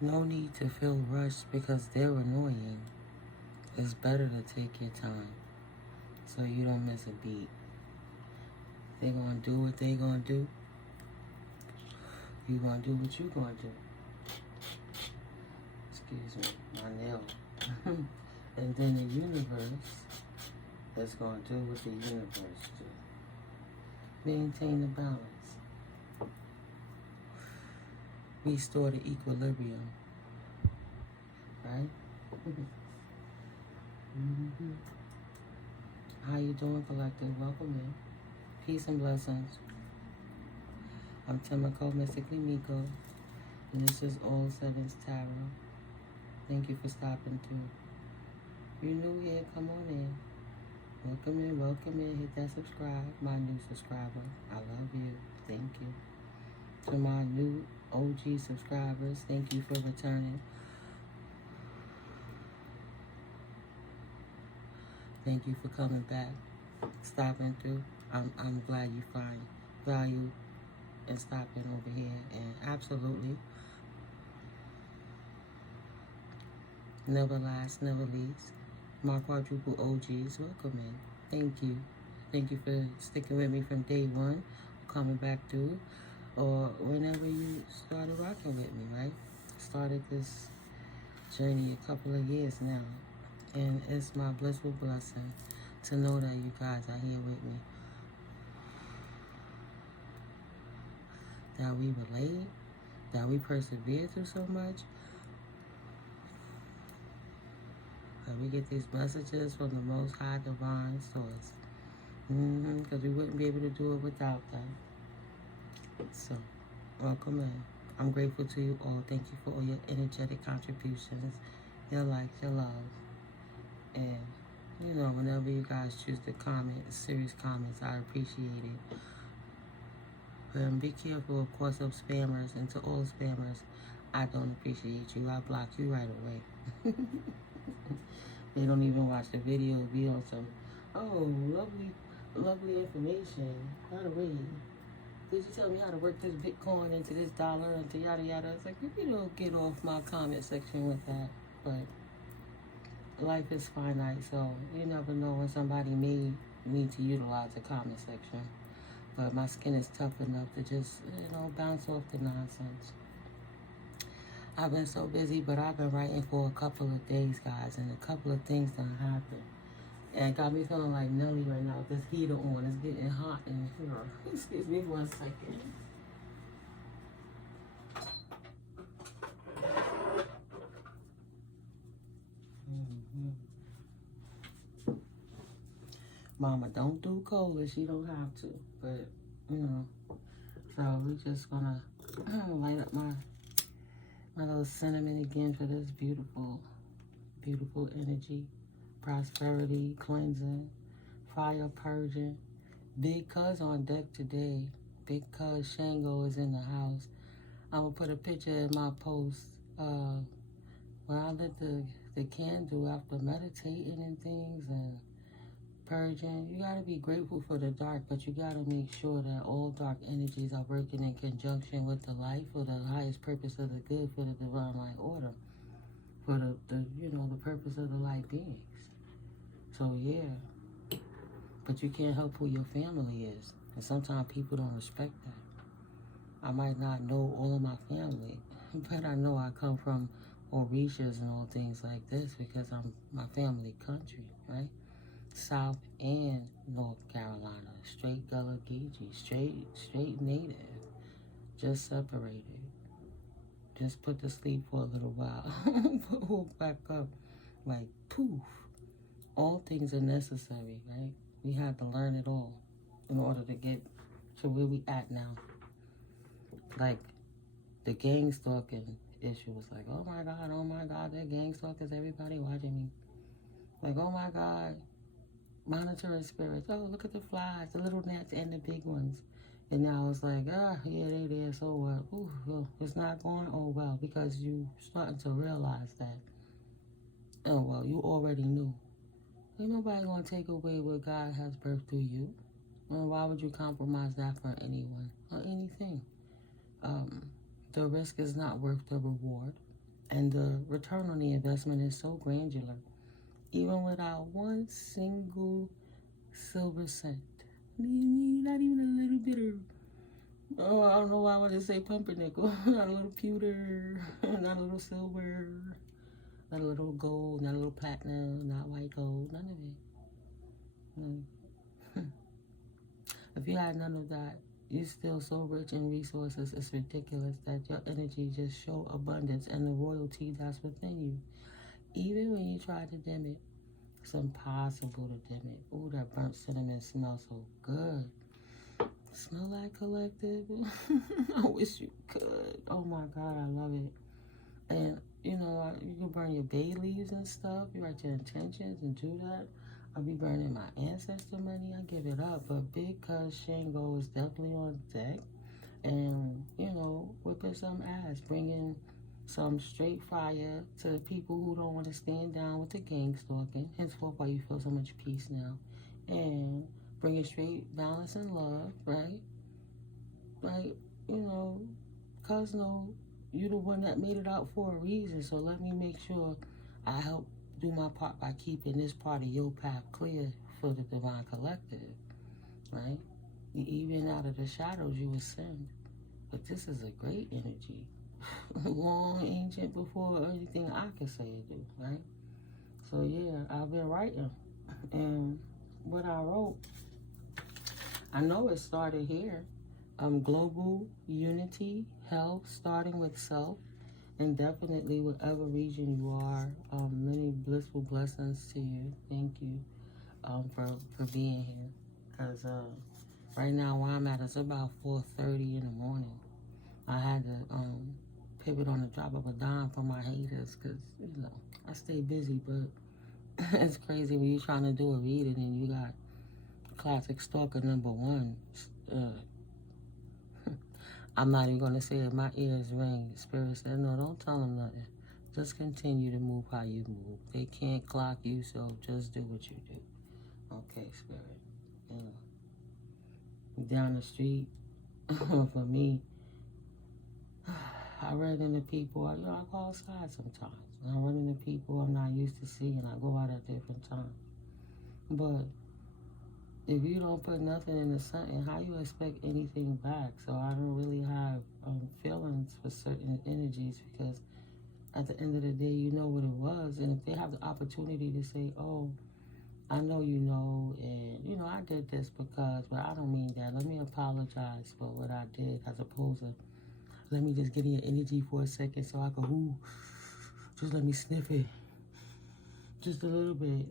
No need to feel rushed because they're annoying. It's better to take your time so you don't miss a beat. They're gonna do what they gonna do. You gonna do what you gonna do. Excuse me, my nail. And then the universe is gonna do what the universe do. Maintain the balance. Restore the equilibrium. Right? How you doing, collective? Welcome in. Peace and blessings. I'm NeuMico, mystically Mico, and this is All Sevens Tarot. Thank you for stopping through. You're new here, come on in. Welcome in, welcome in. Hit that subscribe, my new subscriber. I love you. Thank you. To my new OG subscribers, thank you for returning. Thank you for coming back, stopping through. I'm glad you find value in stopping over here. And absolutely, never last, never least, my quadruple OGs, welcome in. Thank you. Thank you for sticking with me from day one, coming back through, or whenever you started rocking with me, right? Started this journey a couple of years now. And it's my blissful blessing to know that you guys are here with me. That we relate, that we persevere through so much. That we get these messages from the Most High Divine Source. Because we wouldn't be able to do it without them. So, welcome in. I'm grateful to you all. Thank you for all your energetic contributions, your likes, your loves. And, you know, whenever you guys choose to comment, serious comments, I appreciate it. And be careful, of course, of spammers. And to all spammers, I don't appreciate you. I block you right away. They don't even watch the video. Be on some, oh, lovely information. By the way, did you tell me how to work this Bitcoin into this dollar, into yada yada? It's like, you don't get off my comment section with that. But life is finite, so you never know when somebody may need to utilize the comment section. But my skin is tough enough to just, bounce off the nonsense. I've been so busy, but I've been writing for a couple of days, guys, and a couple of things done happened. And it got me feeling like Nelly right now with this heater on. It's getting hot in here. Excuse me 1 second. Mama, don't do cola. She don't have to. But, so we're just gonna light up my little cinnamon again for this beautiful, beautiful energy, prosperity, cleansing, fire purging. Big Cuz on deck today. Big Cuz Shango is in the house. I'm gonna put a picture in my post when I lit the candle after meditating and things and purging. You gotta be grateful for the dark, but you gotta make sure that all dark energies are working in conjunction with the light for the highest purpose of the good, for the divine light order, for the purpose of the light beings. So yeah, but you can't help who your family is, and sometimes people don't respect that. I might not know all of my family, but I know I come from Orishas and all things like this because I'm my family country, right? South and North Carolina, straight Gullah Geechee, straight native, just separated, just put to sleep for a little while, woke back up, like poof. All things are necessary, right? We have to learn it all in order to get to where we at now. Like the gang stalking issue was like, oh my God, they're gang stalkers, everybody watching me. Like, oh my God. Monitoring spirits. Oh, look at the flies, the little gnats and the big ones. And now it's like, yeah, they there, so what? Ooh, well, it's not going, oh well, because you starting to realize that, oh well, you already knew. Ain't nobody gonna take away what God has birthed through you. Well, why would you compromise that for anyone or anything? The risk is not worth the reward. And the return on the investment is so granular. Even without one single silver cent. Not even a little bit of, oh, I don't know why I want to say pumpernickel. Not a little pewter, not a little silver, not a little gold, not a little platinum, not white gold, none of it. If you had none of that, you're still so rich in resources, it's ridiculous that your energy just show abundance and the royalty that's within you. Even when you try to dim it, it's impossible to dim it. Ooh, that burnt cinnamon smells so good. Smell like collective? I wish you could. Oh my God, I love it. And, you know, you can burn your bay leaves and stuff. You write your intentions and do that. I'll be burning my ancestor money. I give it up. But Big Cuz Shango is definitely on deck. And, you know, whipping some ass. Bringing some straight fire to the people who don't want to stand down with the gang stalking. Henceforth, why you feel so much peace now. And bringing straight balance and love, right? Like, you know, cuz no, you the one that made it out for a reason. So let me make sure I help do my part by keeping this part of your path clear for the divine collective, right? Even out of the shadows you ascend. But this is a great energy. Long, ancient, before anything I can say or do, right? So yeah, I've been writing. And what I wrote, I know it started here. Global unity, health, starting with self, and definitely whatever region you are. Many blissful blessings to you. Thank you for being here. Because right now where I'm at, it's about 4:30 in the morning. I had to pivot on the drop of a dime for my haters because, you know, I stay busy, but it's crazy when you're trying to do a reading and you got classic stalker #1. I'm not even going to say it. My ears ring. Spirit said, no, don't tell them nothing. Just continue to move how you move. They can't clock you, so just do what you do. Okay, Spirit. Down the street, for me, I run into people. I go outside sometimes. And I run into people I'm not used to seeing. I go out at different times. But if you don't put nothing into something, how you expect anything back? So I don't really have feelings for certain energies because at the end of the day, you know what it was. And if they have the opportunity to say, oh, I know you know, and, you know, I did this because, but I don't mean that. Let me apologize for what I did as opposed to, let me just get in your energy for a second so I can, just let me sniff it. Just a little bit.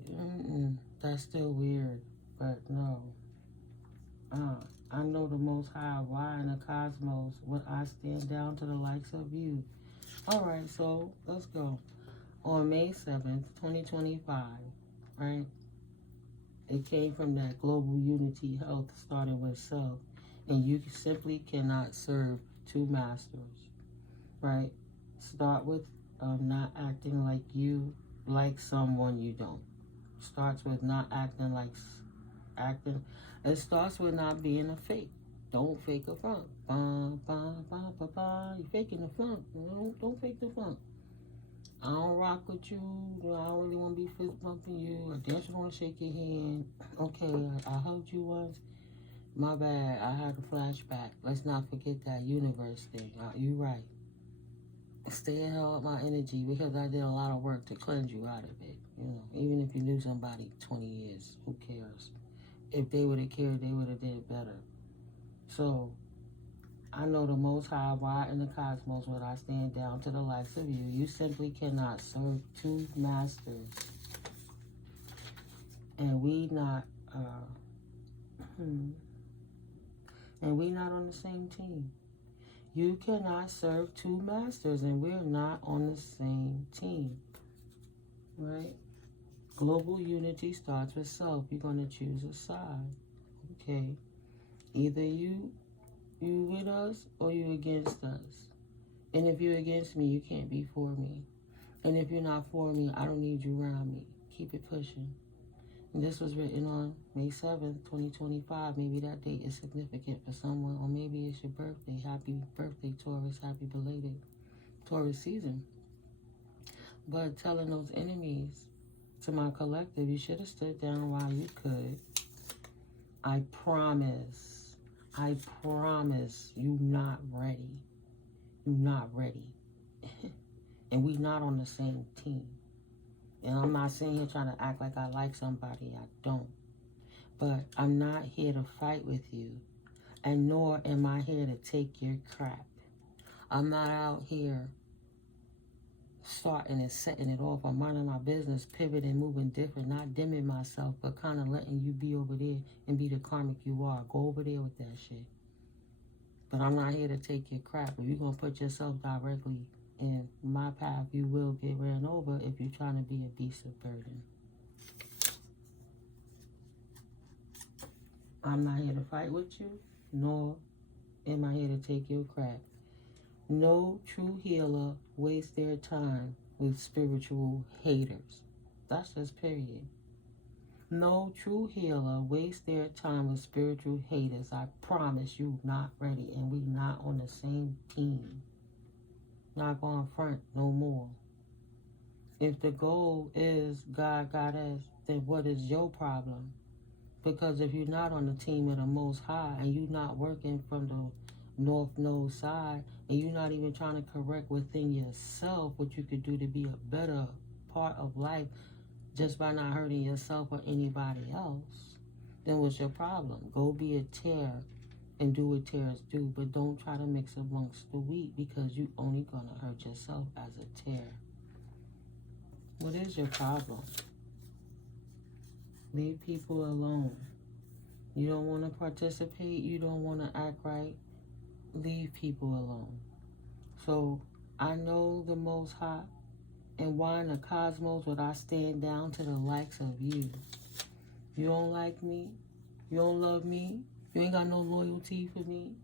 That's still weird. But no, I know the Most High, why in the cosmos would I stand down to the likes of you? All right, so let's go. On May 7th, 2025, right, it came from that global unity health starting with self, and you simply cannot serve two masters, right? Start with not acting like you like someone you don't. Starts with not acting like acting. It starts with not being a fake. Don't fake a front. You faking the front. Don't fake the front. I don't rock with you. I don't really want to be fist bumping you. I just want to shake your hand. Okay, I hugged you once. My bad. I had a flashback. Let's not forget that universe thing. You right. Stay and held my energy because I did a lot of work to cleanse you out of it. You know, even if you knew somebody 20 years, who cares? If they would have cared, they would have did better. So, I know the Most High, why in the cosmos would I stand down to the likes of you? You simply cannot serve two masters. And we not, on the same team. You cannot serve two masters, and we're not on the same team, right? Global unity starts with self. You're going to choose a side, okay? Either you with us or you against us. And if you're against me, you can't be for me. And if you're not for me, I don't need you around me. Keep it pushing. And this was written on May 7th, 2025. Maybe that date is significant for someone, or maybe it's your birthday. Happy birthday, Taurus. Happy belated Taurus season. But telling those enemies to my collective, you should have stood down while you could. I promise you not ready. You not ready. And we not on the same team. And I'm not sitting here trying to act like I like somebody. I don't. But I'm not here to fight with you. And nor am I here to take your crap. I'm not out here starting and setting it off. I'm minding my business, pivoting, moving different, not dimming myself, but kind of letting you be over there and be the karmic you are. Go over there with that shit. But I'm not here to take your crap. If you're going to put yourself directly in my path, you will get ran over if you're trying to be a beast of burden. I'm not here to fight with you, nor am I here to take your crap. No true healer wastes their time with spiritual haters. That's just period. No true healer wastes their time with spiritual haters. I promise you not ready, and we not on the same team. Not going front no more. If the goal is God got us, then what is your problem? Because if you're not on the team of the Most High and you're not working from the North Node side and you're not even trying to correct within yourself what you could do to be a better part of life just by not hurting yourself or anybody else, then what's your problem? Go be a tear and do what tears do, but don't try to mix amongst the wheat because you're only going to hurt yourself as a tear. What is your problem? Leave people alone. You don't want to participate. You don't want to act right. Leave people alone. So I know the Most High, and why in the cosmos would I stand down to the likes of you? You don't like me? You don't love me? You ain't got no loyalty for me?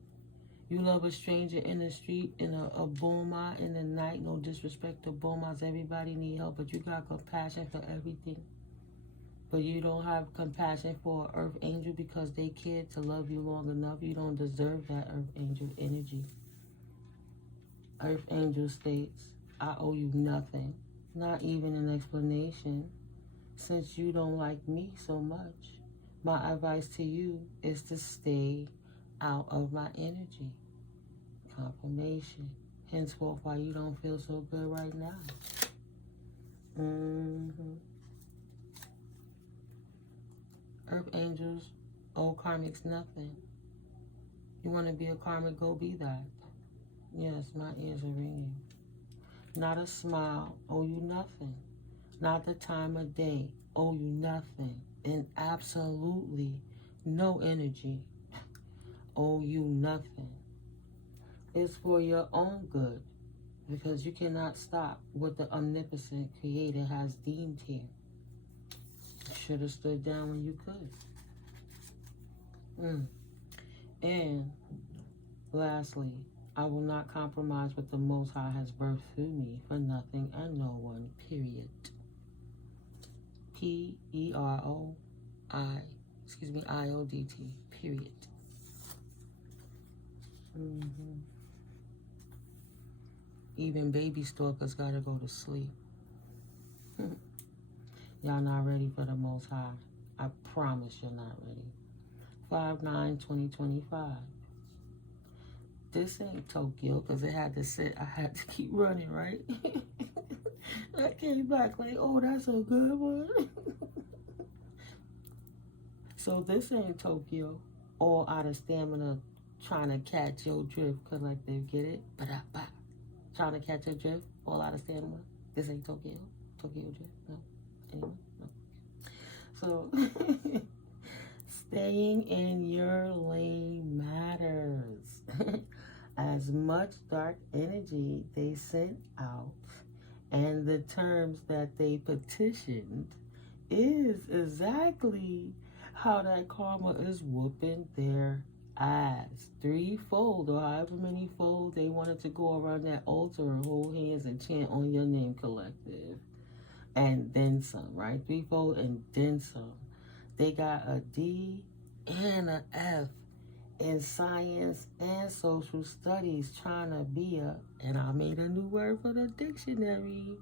You love a stranger in the street, in a boma in the night? No disrespect to bomas. Everybody need help, but you got compassion for everything. But you don't have compassion for an earth angel because they cared to love you long enough. You don't deserve that earth angel energy. Earth angel states, I owe you nothing, not even an explanation. Since you don't like me so much, my advice to you is to stay out of my energy. Confirmation. Henceforth, why you don't feel so good right now. Earth angels owe karmics nothing. You want to be a karmic, go be that. Yes, my ears are ringing. Not a smile, owe you nothing. Not the time of day, owe you nothing. And absolutely no energy, owe you nothing. It's for your own good, because you cannot stop what the omnipotent creator has deemed here. You should have stood down when you could. And lastly, I will not compromise what the Most High has birthed through me for nothing and no one, period. IODT, period. Even baby stalkers gotta go to sleep. Y'all not ready for the Most High. I promise you're not ready. 5/9/2025. This ain't Tokyo because it had to sit. I had to keep running, right? I came back like, oh, that's a good one. So this ain't Tokyo. All out of stamina, trying to catch your drift. Collective, get it? Ba-da-ba. Trying to catch your drift. All out of stamina. This ain't Tokyo. Tokyo drift. No. Anyway, no. So, staying in your lane matters. As much dark energy they sent out and the terms that they petitioned is exactly how that karma is whooping their ass. Threefold, or however many fold they wanted to go around that altar and hold hands and chant on your name, collective. And then some, right? Threefold and then some. They got a D and an F in science and social studies, trying to be and I made a new word for the dictionary,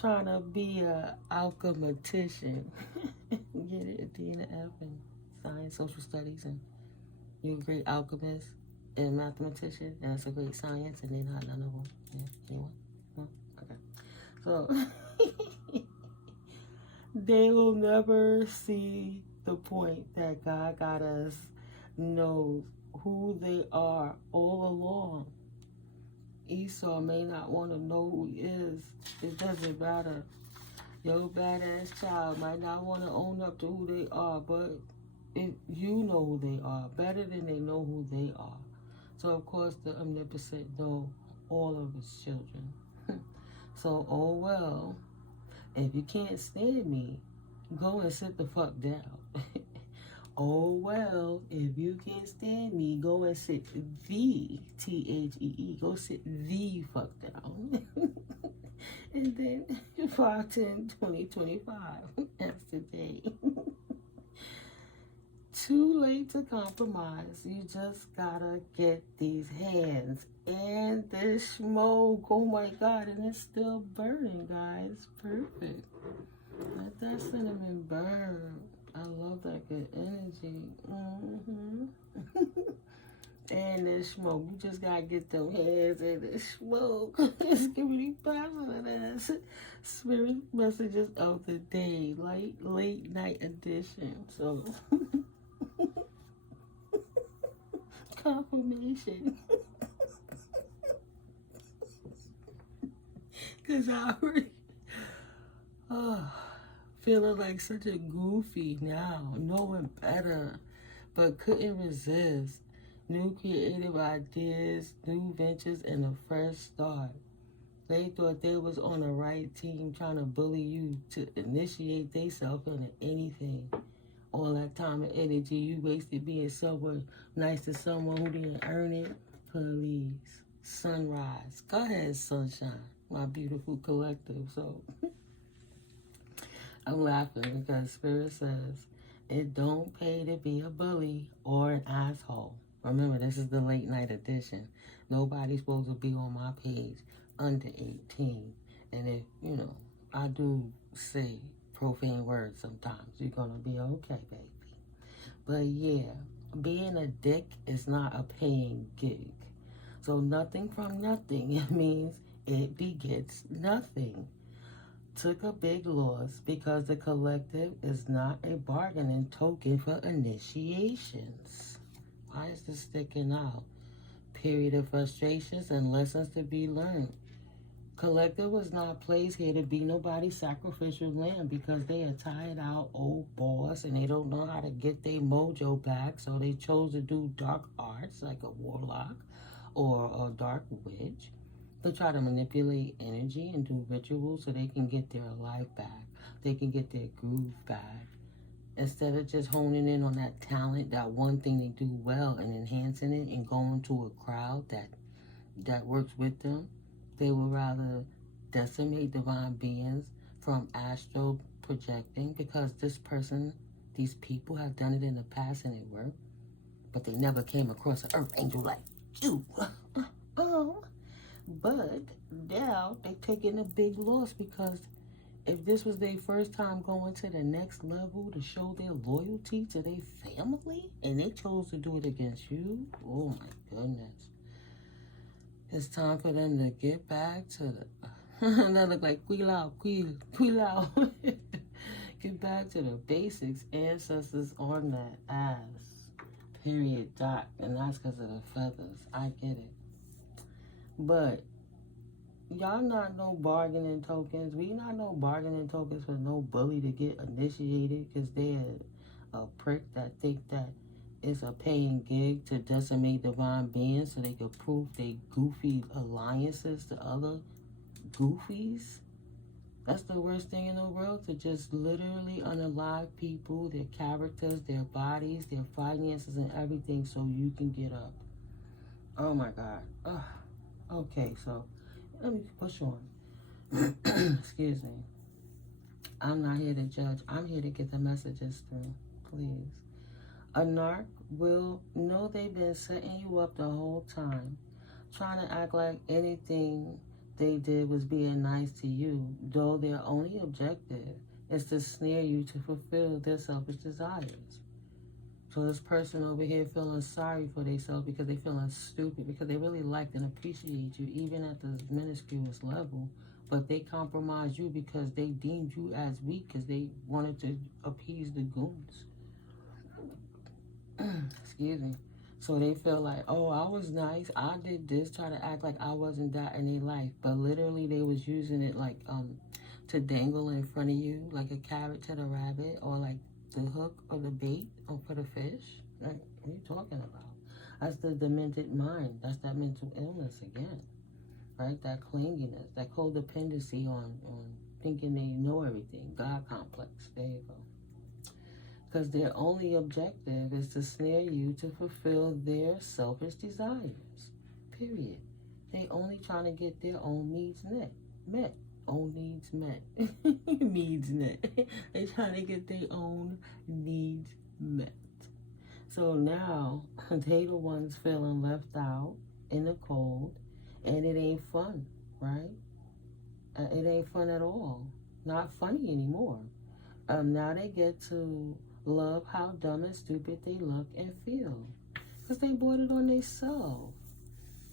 trying to be a alchematician. Get it? A D and an F in science, social studies, and you're a great alchemist and mathematician, and it's a great science, and they're not none of them. Yeah, anyone? No? Okay. So, they will never see the point that God got us knows who they are all along. Esau may not want to know who he is. It doesn't matter. Your badass child might not want to own up to who they are, but you know who they are better than they know who they are. So, of course, the omnipotent know all of his children. So, oh well, if you can't stand me, go and sit the fuck down. Oh well, if you can't stand me, go and sit the THEE. Go sit the fuck down. And then 5/10/2025. That's the day. Too late to compromise. You just gotta get these hands and this smoke. Oh my god, and it's still burning, guys. Perfect. Let that cinnamon burn. I love that good energy. And the smoke. You just gotta get them hands and the smoke. It's giving me positive spirit messages of the day. Late night edition. So confirmation. Cause I already feeling like such a goofy now, knowing better, but couldn't resist. New creative ideas, new ventures, and a fresh start. They thought they was on the right team trying to bully you to initiate themselves into anything. All that time and energy you wasted being someone nice to someone who didn't earn it. Please. Sunrise. Go ahead, sunshine. My beautiful collective. So I'm laughing because Spirit says it don't pay to be a bully or an asshole. Remember, this is the late night edition. Nobody's supposed to be on my page under 18. And if, I do say profane words sometimes, you're going to be okay, baby. But yeah, being a dick is not a paying gig. So nothing from nothing, it means it begets nothing. Took a big loss because the collective is not a bargaining token for initiations. Why is this sticking out? Period of frustrations and lessons to be learned. Collective was not placed here to be nobody's sacrificial lamb because they are tired out old boss and they don't know how to get their mojo back, so they chose to do dark arts like a warlock or a dark witch to try to manipulate energy and do rituals so they can get their life back. They can get their groove back. Instead of just honing in on that talent, that one thing they do well and enhancing it and going to a crowd that works with them, they would rather decimate divine beings from astral projecting because these people have done it in the past and it worked, but they never came across an earth angel like you. But now they're taking a big loss because if this was their first time going to the next level to show their loyalty to their family and they chose to do it against you, oh my goodness. It's time for them to get back to the... that look like Quilao. Get back to the basics. Ancestors on that ass. Period. Dot. And that's because of the feathers. I get it. But y'all not no bargaining tokens. We not no bargaining tokens for no bully to get initiated because they're a prick that think that it's a paying gig to decimate divine beings so they could prove they goofy alliances to other goofies. That's the worst thing in the world, to just literally unalive people, their characters, their bodies, their finances, and everything so you can get up. Oh my God. Ugh. Okay, so let me push on. Excuse me. I'm not here to judge. I'm here to get the messages through. Please. A narc will know they've been setting you up the whole time, trying to act like anything they did was being nice to you, though their only objective is to snare you to fulfill their selfish desires. So this person over here feeling sorry for themselves because they feeling stupid, because they really liked and appreciate you, even at the minuscule level, but they compromised you because they deemed you as weak because they wanted to appease the goons. Excuse me. So they feel like, oh, I was nice, I did this, try to act like I wasn't that in their life, but literally they was using it like to dangle in front of you like a carrot to the rabbit, or like the hook or the bait or for the fish. Like, what are you talking about? That's the demented mind. That's that mental illness again, right? That clinginess, that codependency on thinking they know everything. God complex. There you go. Because their only objective is to snare you to fulfill their selfish desires. Period. They only trying to get their own needs met. Own needs met. Needs met. They trying to get their own needs met. So now they the ones feeling left out in the cold, and it ain't fun, right? It ain't fun at all. Not funny anymore. Now they get to love how dumb and stupid they look and feel, because they bought it on themselves.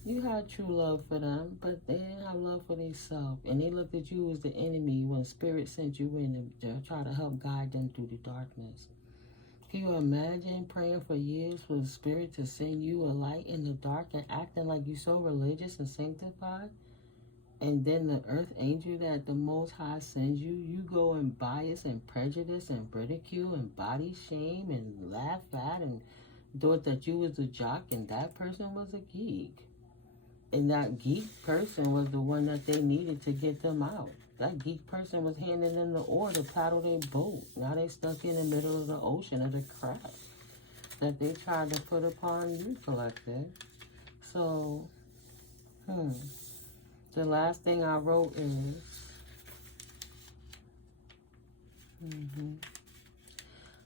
You had true love for them, but they didn't have love for themselves. And they looked at you as the enemy when Spirit sent you in to try to help guide them through the darkness. Can you imagine praying for years for the Spirit to send you a light in the dark and acting like you so religious and sanctified? And then the earth angel that the Most High sends you, you go and bias and prejudice and ridicule and body shame and laugh at and thought that you was a jock and that person was a geek. And that geek person was the one that they needed to get them out. That geek person was handing them the oar to paddle their boat. Now they stuck in the middle of the ocean of the crap that they tried to put upon you, collective. So, the last thing I wrote is,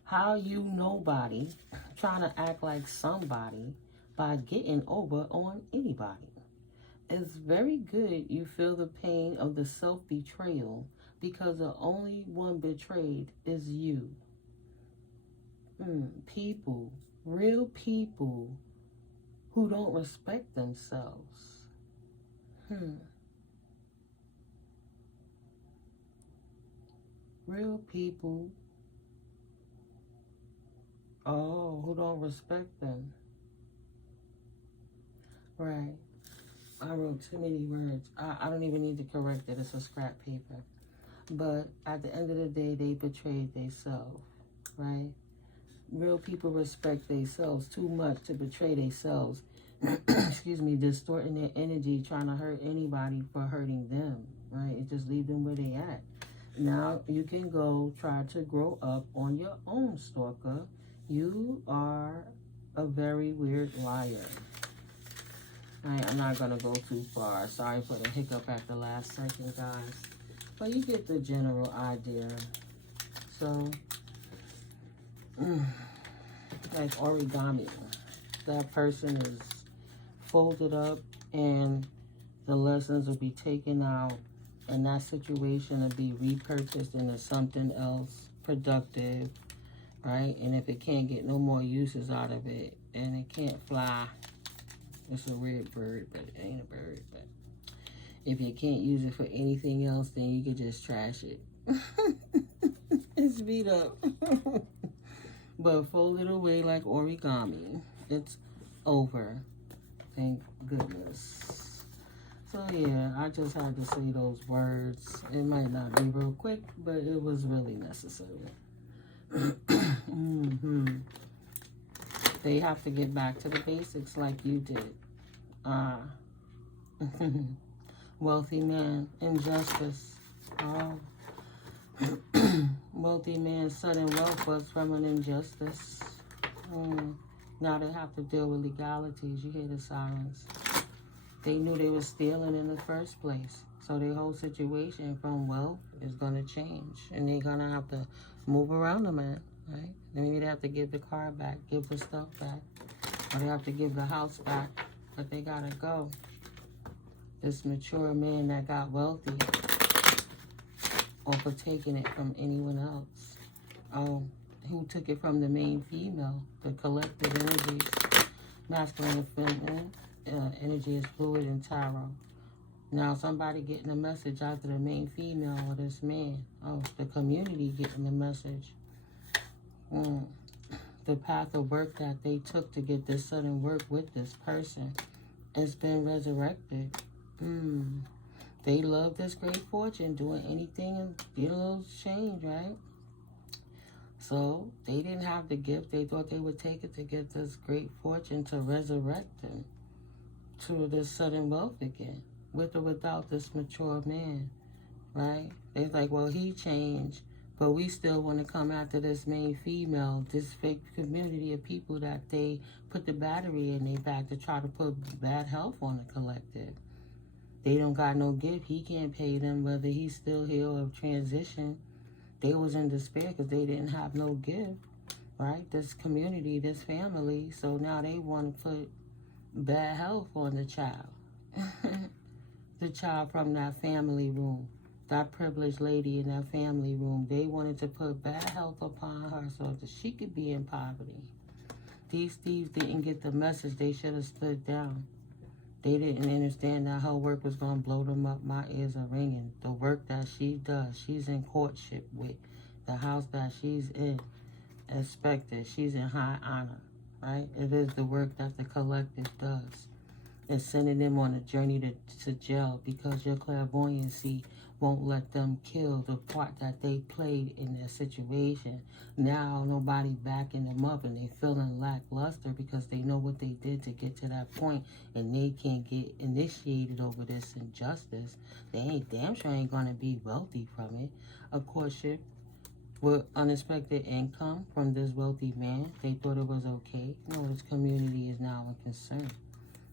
how you nobody trying to act like somebody by getting over on anybody. It's very good you feel the pain of the self-betrayal because the only one betrayed is you. People, real people who don't respect themselves. Real people, who don't respect them. Right. I wrote too many words. I don't even need to correct it. It's a scrap paper. But at the end of the day, they betrayed themselves, right? Real people respect themselves too much to betray themselves. Excuse me, distorting their energy, trying to hurt anybody for hurting them, right? It just leave them where they at. Now you can go try to grow up on your own, stalker. You are a very weird liar. I'm not going to go too far. Sorry for the hiccup at the last second, guys. But you get the general idea. So, like origami. That person is folded up and the lessons will be taken out. And that situation will be repurposed into something else productive, right? And if it can't get no more uses out of it, and it can't fly, it's a weird bird, but it ain't a bird. But if you can't use it for anything else, then you can just trash it. It's beat up. But fold it away like origami. It's over. Thank goodness. So yeah, I just had to say those words. It might not be real quick, but it was really necessary. They have to get back to the basics like you did. Wealthy man, injustice. Wealthy man's sudden wealth was from an injustice. Now they have to deal with legalities. You hear the sirens. They knew they were stealing in the first place. So their whole situation from wealth is going to change. And they're going to have to move around the man, right? Maybe they have to give the car back, give the stuff back. Or they have to give the house back. But they got to go. This mature man that got wealthy off of taking it from anyone else. Oh, who took it from the main female, the collective energies. Masculine and feminine energy is fluid and tarot. Now somebody getting a message out to the main female or this man. Oh, the community getting the message. The path of work that they took to get this sudden work with this person has been resurrected. They love this great fortune, doing anything and get a little change, right? So they didn't have the gift. They thought they would take it to get this great fortune to resurrect them to this sudden wealth again, with or without this mature man, right? They're like, well, he changed, but we still want to come after this main female, this fake community of people that they put the battery in their back to try to put bad health on the collective. They don't got no gift. He can't pay them, whether he's still here or transition. They was in despair because they didn't have no gift, right? This community, this family. So now they want to put bad health on the child. The child from that family room. That privileged lady in that family room. They wanted to put bad health upon her so that she could be in poverty. These thieves didn't get the message. They should have stood down. They didn't understand that her work was going to blow them up. My ears are ringing. The work that she does, she's in courtship with. The house that she's in, expected. She's in high honor, right? It is the work that the collective does. It's sending them on a journey to jail because your clairvoyancy won't let them kill the part that they played in their situation. Now nobody backing them up and they feeling lackluster because they know what they did to get to that point and they can't get initiated over this injustice. They ain't damn sure ain't gonna be wealthy from it. A courtship with unexpected income from this wealthy man. They thought it was okay. No, this community is now a concern.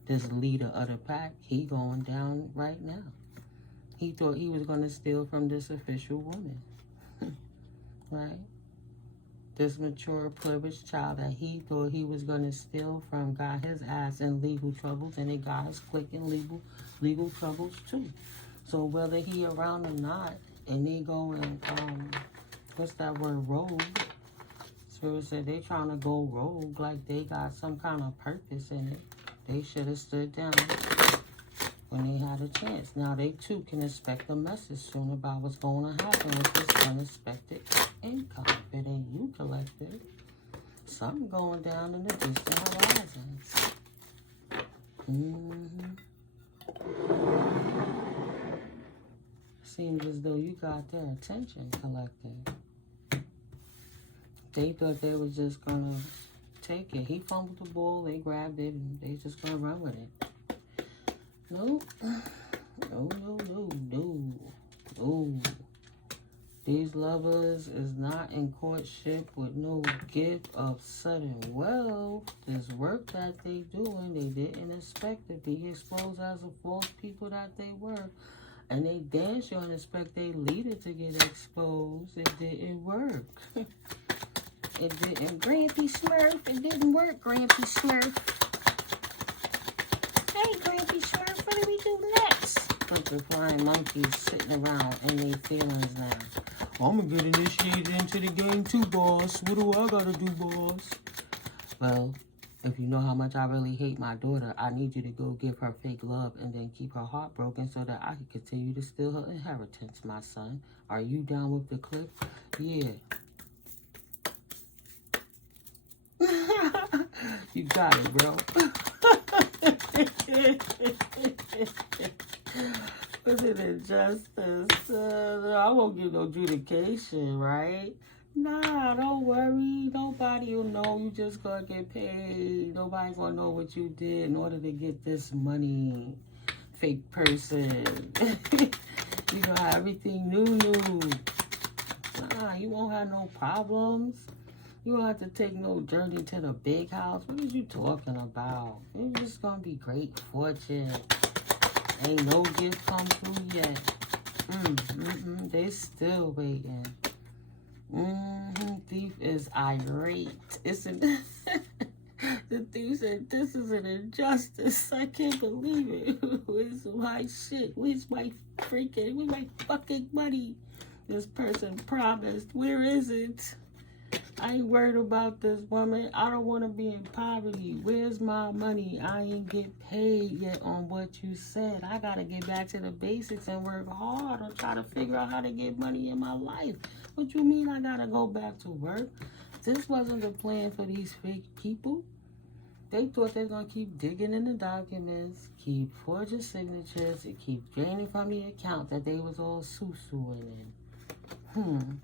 This leader of the pack, he going down right now. He thought he was going to steal from this official woman, right? This mature, privileged child that he thought he was going to steal from got his ass in legal troubles, and it got his quick in legal troubles too. So whether he around or not, and they going, what's that word, rogue? Spirit said they trying to go rogue like they got some kind of purpose in it. They should have stood down when they had a chance. Now they too can expect a message soon about what's going to happen with this unexpected income. If it ain't you, collective, something going down in the distant horizons. Seems as though you got their attention, collective. They thought they was just gonna take it. He fumbled the ball, they grabbed it, and they just gonna run with it. No. These lovers is not in courtship with no gift of sudden wealth. This work that they doing, they didn't expect to be exposed as a false people that they were. And they damn sure expect their leader to get exposed. It didn't work. It didn't. Grampy Smurf, it didn't work, Grampy Smurf. Hey, Grampy Smurf, what do we do next? But the flying monkeys sitting around in their feelings now. I'm gonna get initiated into the game too, boss. What do I gotta do, boss? Well, if you know how much I really hate my daughter, I need you to go give her fake love and then keep her heart broken so that I can continue to steal her inheritance, my son. Are you down with the clip? Yeah. You got it, bro. Was it injustice? I won't give no adjudication, right? Nah, don't worry. Nobody will know. You just gonna get paid. Nobody gonna know what you did in order to get this money. Fake person. You gonna have everything new. Nah, you won't have no problems. You don't have to take no journey to the big house. What are you talking about? It's just gonna be great fortune. Ain't no gift come through yet. They still waiting. Thief is irate. Isn't it? The thief said, this is an injustice. I can't believe it. Where's my shit? Where's my fucking money? This person promised. Where is it? I ain't worried about this woman. I don't want to be in poverty. Where's my money? I ain't get paid yet on what you said. I got to get back to the basics and work hard or try to figure out how to get money in my life. What you mean I got to go back to work? This wasn't the plan for these fake people. They thought they were going to keep digging in the documents, keep forging signatures, and keep draining from the account that they was all suing in.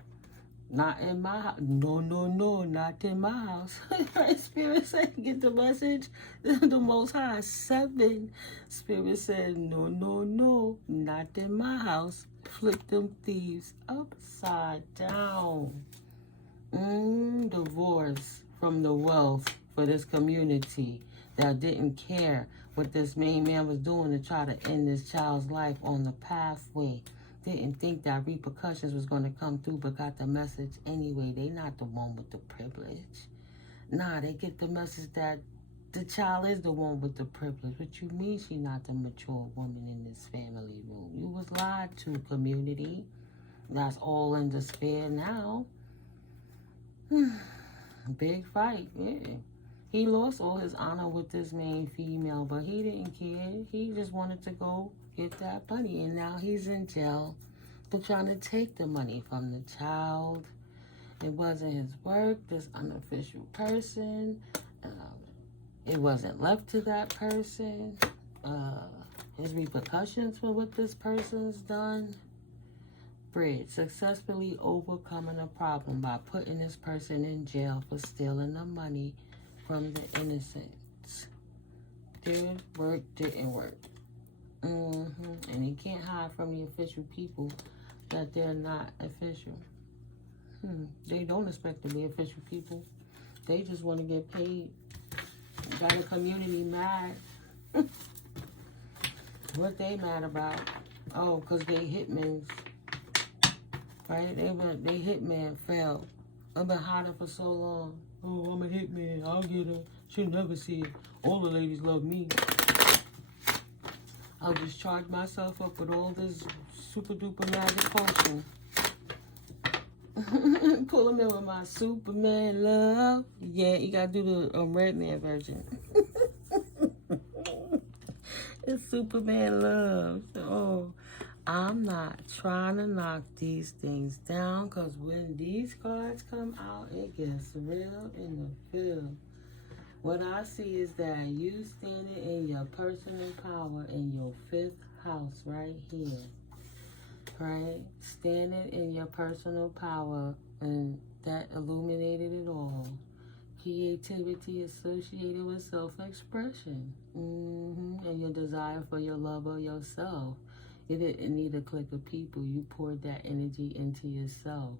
Not in my house. No, not in my house. Right? Spirit said, get the message. The Most High, 7. Spirit said, no, not in my house. Flip them thieves upside down. Divorce from the wealth for this community that didn't care what this main man was doing to try to end this child's life on the pathway. Didn't think that repercussions was going to come through, but got the message anyway. They not the one with the privilege. Nah, they get the message that the child is the one with the privilege. What you mean she not the mature woman in this family room? You was lied to, community. That's all in despair now. Big fight, yeah. He lost all his honor with this main female, but he didn't care. He just wanted to go get that money, and now he's in jail for trying to take the money from the child. It wasn't his work, this unofficial person. It wasn't left to that person. His repercussions for what this person's done. Bridge, successfully overcoming a problem by putting this person in jail for stealing the money from the innocents. Did work, didn't work. And he can't hide from the official people that they're not official. They don't expect to be official people. They just want to get paid. Got the community mad. What they mad about? Oh, because they hitmans. Right? They hitman failed. I've been hiding for so long. Oh, I'm a hitman. I'll get her. She'll never see it. All the ladies love me. I'll just charge myself up with all this super duper magic potion. Pull him in with my Superman love. Yeah, you gotta do the Red Man version. It's Superman love. Oh, I'm not trying to knock these things down, because when these cards come out, it gets real in the field. What I see is that you standing in your personal power in your 5th house right here. Right? Standing in your personal power, and that illuminated it all. Creativity associated with self-expression. And your desire for your love of yourself. You didn't need a clique of people. You poured that energy into yourself.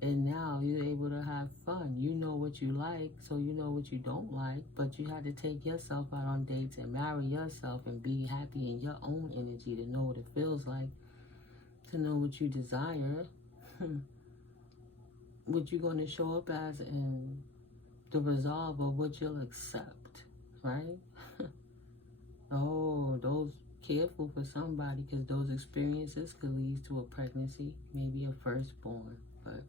And now you're able to have fun. You know what you like, so you know what you don't like. But you had to take yourself out on dates and marry yourself and be happy in your own energy to know what it feels like. To know what you desire. What you're going to show up as, and the resolve of what you'll accept. Right? Oh, those... Careful for somebody, because those experiences could lead to a pregnancy, maybe a firstborn. But,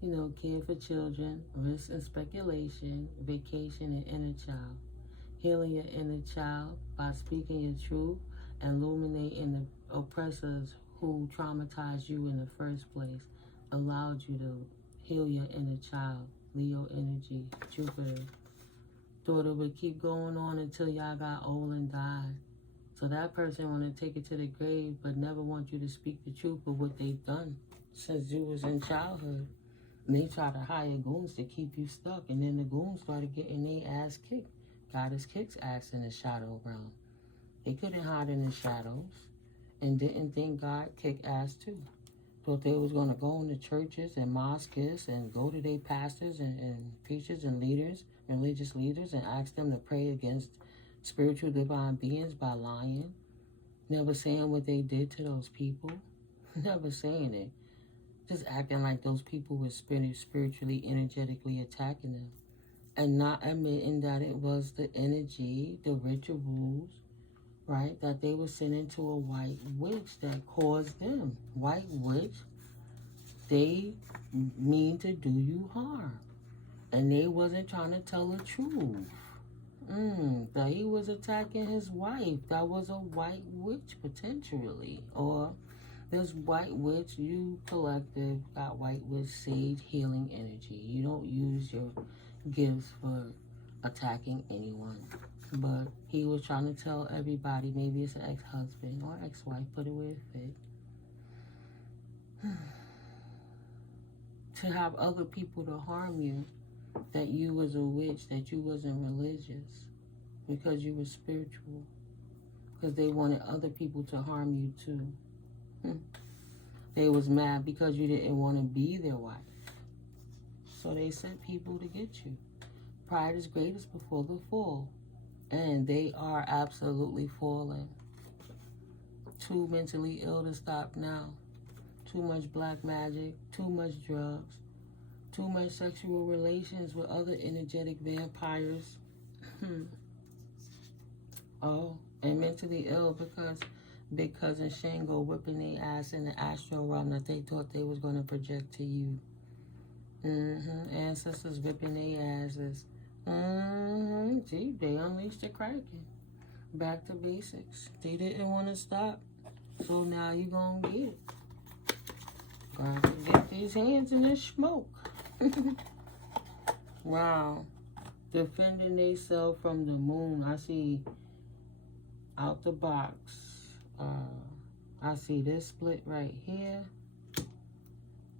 you know, care for children, risk and speculation, vacation and inner child. Healing your inner child by speaking your truth and illuminating the oppressors who traumatized you in the first place. Allowed you to heal your inner child. Leo energy, Jupiter. Thought it would keep going on until y'all got old and died. So that person want to take it to the grave, but never want you to speak the truth of what they've done since you was in childhood. And they try to hire goons to keep you stuck, and then the goons started getting their ass kicked. Goddess kicks ass in the shadow realm. They couldn't hide in the shadows, and didn't think God kicked ass too. Thought they was going to go into churches and mosques and go to their pastors and preachers and leaders, religious leaders, and ask them to pray against spiritual divine beings by lying, never saying what they did to those people, never saying it, just acting like those people were spiritually, energetically attacking them. and not admitting that it was the energy, the rituals, right, that they were sending to a white witch that caused them. White witch, they mean to do you harm. And they wasn't trying to tell the truth. That he was attacking his wife. That was a white witch, potentially. Or this white witch, you collective got white witch sage healing energy. You don't use your gifts for attacking anyone. But he was trying to tell everybody, maybe it's an ex-husband or ex-wife, put it where it fit, to have other people to harm you, that you was a witch, that you wasn't religious, because you were spiritual, because they wanted other people to harm you too. They was mad because you didn't want to be their wife. So they sent people to get you. Pride is greatest before the fall. And they are absolutely falling. Too mentally ill to stop now. Too much black magic, too much drugs, too much sexual relations with other energetic vampires. Oh, and mentally ill because Big Cousin Shango whipping their ass in the astral realm that they thought they was going to project to you. Ancestors whipping their asses. Gee, they unleashed the Kraken. Back to basics. They didn't want to stop. So now you gonna get it. Gotta get these hands in this smoke. Wow. Defending themselves from the moon. I see out the box. I see this split right here.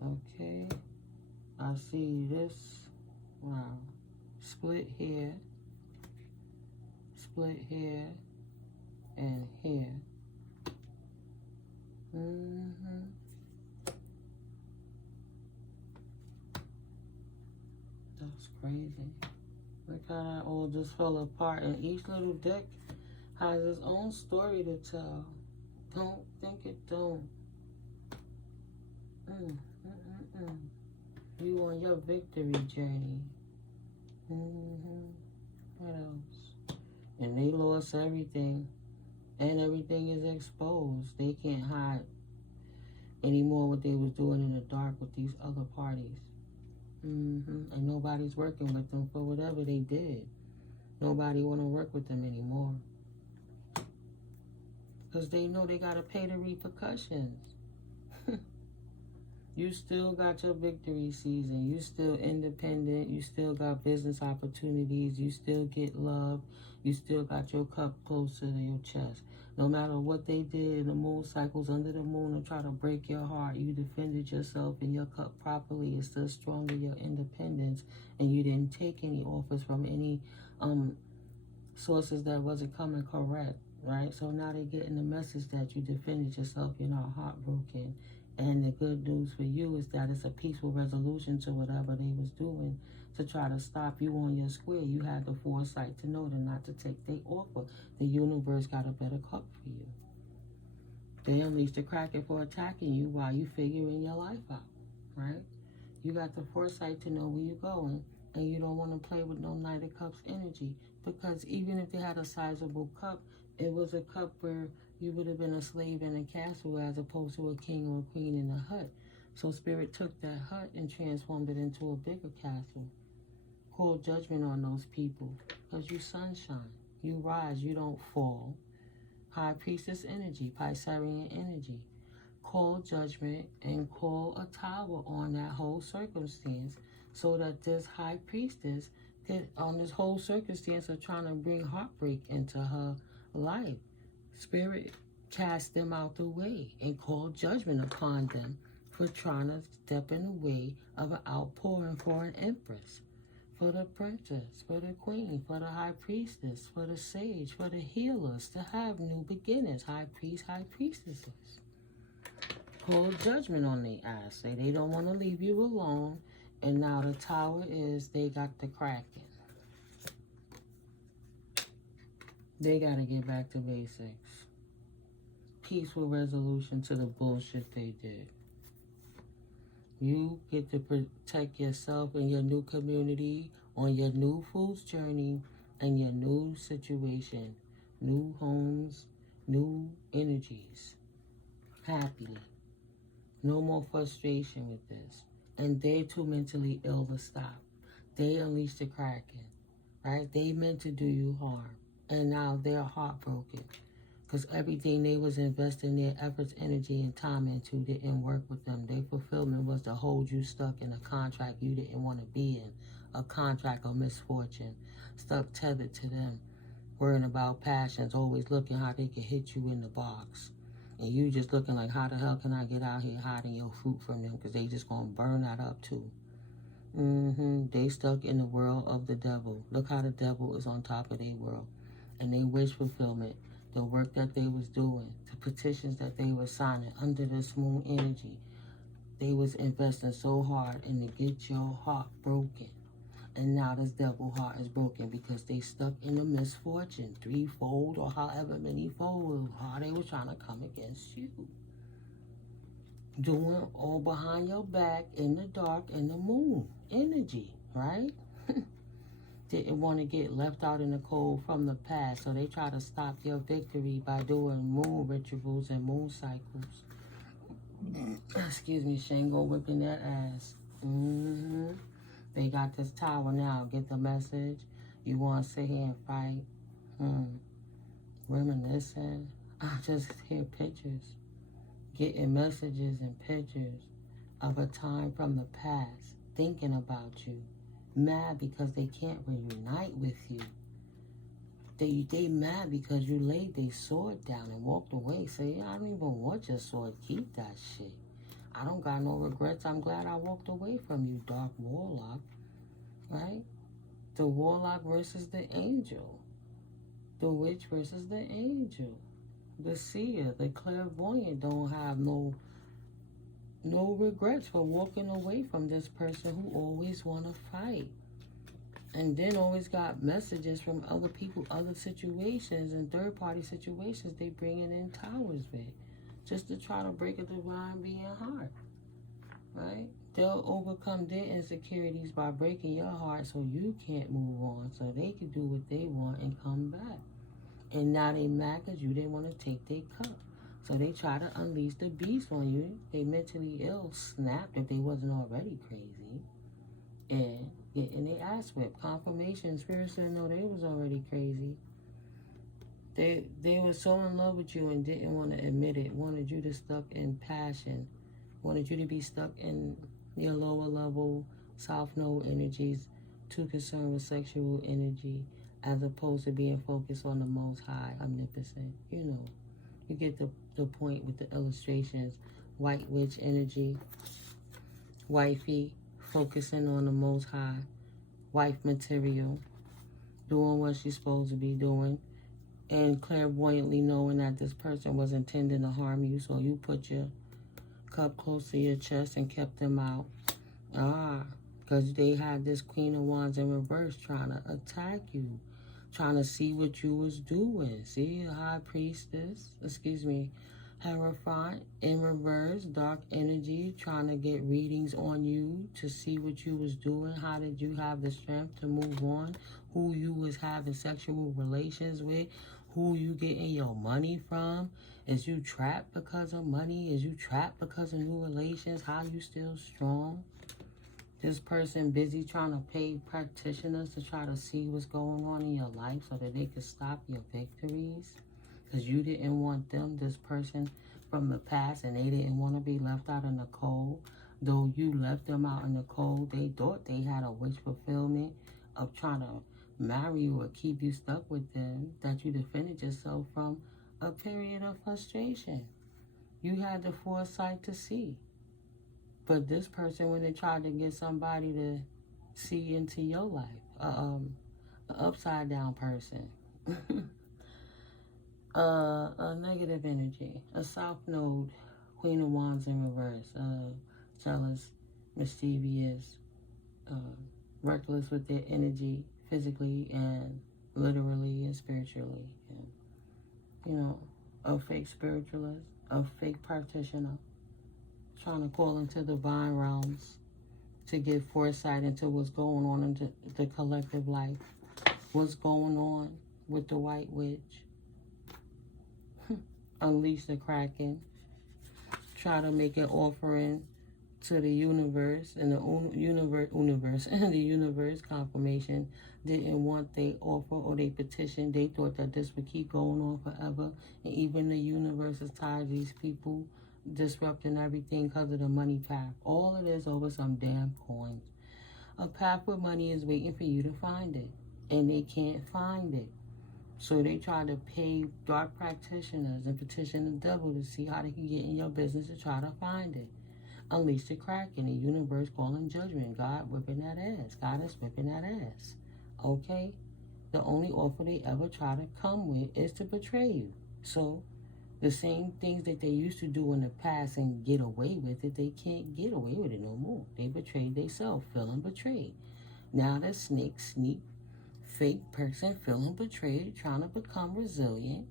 Okay. I see this. Wow. Split here. Split here. And here. That's crazy. Look how that all just fell apart. And each little deck has its own story to tell. Don't think it don't. You on your victory journey. What else? And they lost everything. And everything is exposed. They can't hide anymore what they was doing in the dark with these other parties. And nobody's working with them for whatever they did. Nobody want to work with them anymore. Because they know they got to pay the repercussions. You still got your victory season. You still independent. You still got business opportunities. You still get love. You still got your cup closer to your chest. No matter what they did in the moon cycles under the moon to try to break your heart, you defended yourself and your cup properly. It's still stronger, your independence. And you didn't take any offers from any sources that wasn't coming correct, right? So now they're getting the message that you defended yourself. You're not heartbroken. And the good news for you is that it's a peaceful resolution to whatever they was doing to try to stop you on your square. You had the foresight to know to not to take their offer. The universe got a better cup for you. They unleashed the Kraken for attacking you while you figuring your life out, right? You got the foresight to know where you're going, and you don't want to play with no Knight of Cups energy, because even if they had a sizable cup, it was a cup where you would have been a slave in a castle as opposed to a king or a queen in a hut. So Spirit took that hut and transformed it into a bigger castle. Call judgment on those people, because you sunshine. You rise, you don't fall. High Priestess energy, Piscean energy. Call judgment and call a tower on that whole circumstance so that this High Priestess could, on this whole circumstance of trying to bring heartbreak into her life, Spirit cast them out the way and called judgment upon them for trying to step in the way of an outpouring for an empress, for the princess, for the queen, for the high priestess, for the sage, for the healers to have new beginnings, high priest, high priestesses. Call judgment on their ass. Say they don't want to leave you alone. And now the tower is they got the Kraken. They got to get back to basics. Peaceful resolution to the bullshit they did. You get to protect yourself and your new community on your new food's journey and your new situation, new homes, new energies, happily. No more frustration with this. And they're too mentally ill to stop. They unleashed the Kraken, right? They meant to do you harm. And now they're heartbroken because everything they was investing their efforts, energy, and time into didn't work with them. Their fulfillment was to hold you stuck in a contract you didn't want to be in, a contract of misfortune, stuck tethered to them, worrying about passions, always looking how they could hit you in the box. And you just looking like, how the hell can I get out here hiding your fruit from them? Because they just going to burn that up too. They stuck in the world of the devil. Look how the devil is on top of their world. And they wish fulfillment, the work that they was doing, the petitions that they were signing under this moon energy. They was investing so hard in to get your heart broken. And now this devil heart is broken because they stuck in the misfortune, threefold or however many fold, how they were trying to come against you. Doing all behind your back in the dark in the moon energy, right? Didn't want to get left out in the cold from the past, so they try to stop your victory by doing moon rituals and moon cycles. Excuse me, Shango whipping that ass. They got this tower now. Get the message? You want to sit here and fight? Reminiscing? I just hear pictures. Getting messages and pictures of a time from the past. Thinking about you. Mad because they can't reunite with you. They mad because you laid their sword down and walked away. Say, I don't even want your sword. Keep that shit. I don't got no regrets. I'm glad I walked away from you, Dark Warlock. Right? The Warlock versus the Angel. The Witch versus the Angel. The Seer, the Clairvoyant don't have no regrets for walking away from this person who always want to fight. And then always got messages from other people, other situations, and third-party situations they bringing in towers with. Just to try to break a divine being heart. Right? They'll overcome their insecurities by breaking your heart so you can't move on. So they can do what they want and come back. And now they mad because you didn't want to take their cup. So they try to unleash the beast on you. They mentally ill snapped if they wasn't already crazy. And getting their ass whipped. Confirmation, Spirit said no, they was already crazy. They were so in love with you and didn't want to admit it. Wanted you to stuck in passion. Wanted you to be stuck in your lower level, South Node energies, too concerned with sexual energy, as opposed to being focused on the Most High, Omnipotent. You know, you get the point with the illustrations. White witch energy, wifey, focusing on the Most High, wife material, doing what she's supposed to be doing, and clairvoyantly knowing that this person was intending to harm you, so you put your cup close to your chest and kept them out. Because they had this Queen of Wands in reverse trying to attack you, trying to see what you was doing. See, High Priestess, Hierophant in reverse, dark energy, trying to get readings on you to see what you was doing. How did you have the strength to move on? Who you was having sexual relations with? Who you getting your money from? Is you trapped because of money? Is you trapped because of new relations? How you still strong? This person busy trying to pay practitioners to try to see what's going on in your life so that they could stop your victories. Because you didn't want them, this person from the past, and they didn't want to be left out in the cold. Though you left them out in the cold, they thought they had a wish fulfillment of trying to marry you or keep you stuck with them, that you defended yourself from a period of frustration. You had the foresight to see. But this person, when they tried to get somebody to see into your life, an upside down person, a negative energy, a South Node, Queen of Wands in reverse, jealous, mischievous, reckless with their energy, physically and literally and spiritually. And, you know, a fake spiritualist, a fake practitioner, trying to call into divine realms to get foresight into what's going on in the collective life. What's going on with the White Witch. Unleash the Kraken. Try to make an offering to the universe, and the universe confirmation didn't want their offer or their petition. They thought that this would keep going on forever, and even the universe is tired of these people disrupting everything because of the money path. All of this over some damn coins. A path with money is waiting for you to find it, and they can't find it. So they try to pay dark practitioners and petition the devil to see how they can get in your business to try to find it. Unleash the Kraken, the universe calling judgment. God whipping that ass. God is whipping that ass. Okay? The only offer they ever try to come with is to betray you. So the same things that they used to do in the past and get away with it, they can't get away with it no more. They betrayed themselves, feeling betrayed. Now the sneak, fake person feeling betrayed, trying to become resilient.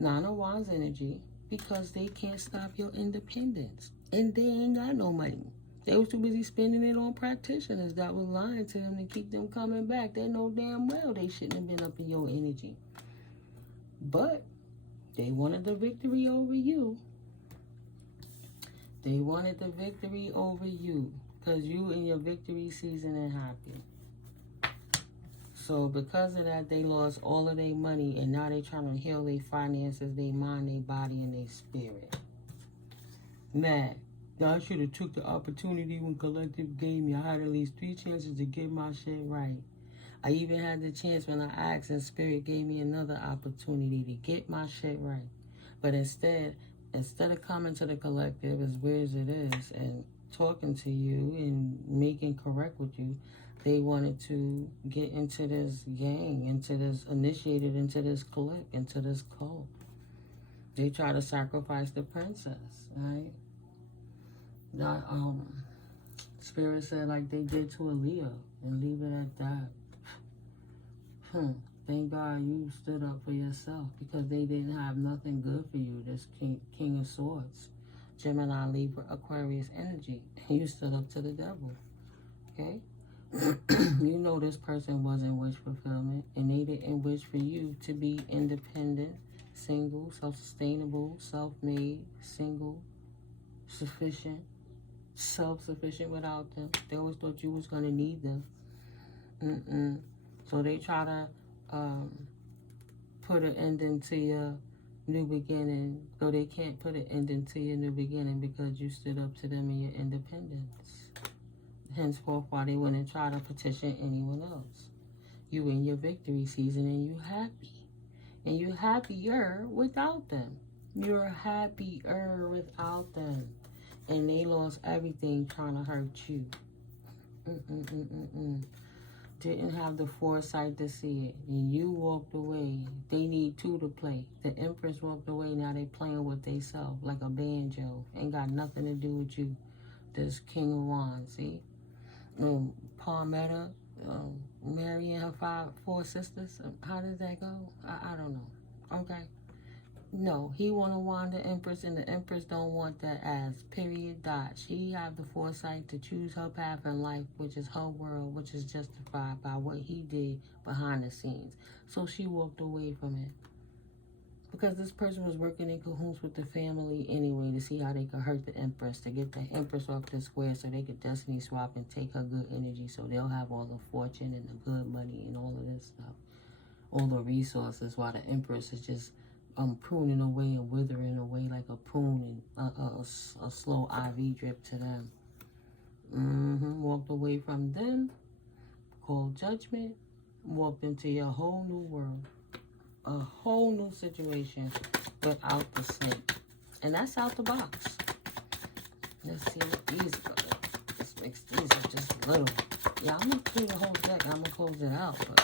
Nine of Wands energy, because they can't stop your independence. And they ain't got no money. They was too busy spending it on practitioners that was lying to them to keep them coming back. They know damn well they shouldn't have been up in your energy. But they wanted the victory over you. They wanted the victory over you because you in your victory season and happy. So because of that, they lost all of their money, and now they trying to heal their finances, their mind, their body, and their spirit. Mad. I should have took the opportunity when Collective gave me. I had at least 3 chances to get my shit right. I even had the chance when I asked, and Spirit gave me another opportunity to get my shit right. But instead of coming to the Collective, as weird as it is, and talking to you and making correct with you, they wanted to get into this gang, initiated into this clique, into this cult. They try to sacrifice the princess, right? That, Spirit said like they did to Aaliyah, and leave it at that. Thank God you stood up for yourself, because they didn't have nothing good for you. This King of Swords, Gemini, Libra, Aquarius energy. You stood up to the devil, okay? You know this person wasn't wish fulfillment, and they didn't wish for you to be independent, single, self-sustainable, self-made, single, sufficient, self-sufficient without them. They always thought you was going to need them. So they try to put an ending to your new beginning, though they can't put an ending to your new beginning because you stood up to them in your independence. Henceforth, why they wouldn't try to petition anyone else. You in your victory season, and you happy. And you happier without them. You're happier without them. And they lost everything trying to hurt you. Didn't have the foresight to see it. And you walked away. They need 2 to play. The Empress walked away. Now they playing with themselves like a banjo. Ain't got nothing to do with you. This King of Wands, see? Palmetta, Mary and her 4 sisters. How did that go? I don't know. Okay. No, he want to wand the Empress, and the Empress don't want that ass. Period. Dot. She have the foresight to choose her path in life, which is her world, which is justified by what he did behind the scenes. So she walked away from it. Because this person was working in cahoots with the family anyway to see how they could hurt the Empress, to get the Empress off the square so they could destiny swap and take her good energy, so they'll have all the fortune and the good money and all of this stuff. All the resources, while the Empress is just pruning away and withering away like a prune, and a slow IV drip to them. Walked away from them, called judgment, walked into your whole new world. A whole new situation without the snake. And that's out the box. Let's see what these are. This makes these are just little. Yeah, I'm going to clear the whole deck. I'm going to close it out. But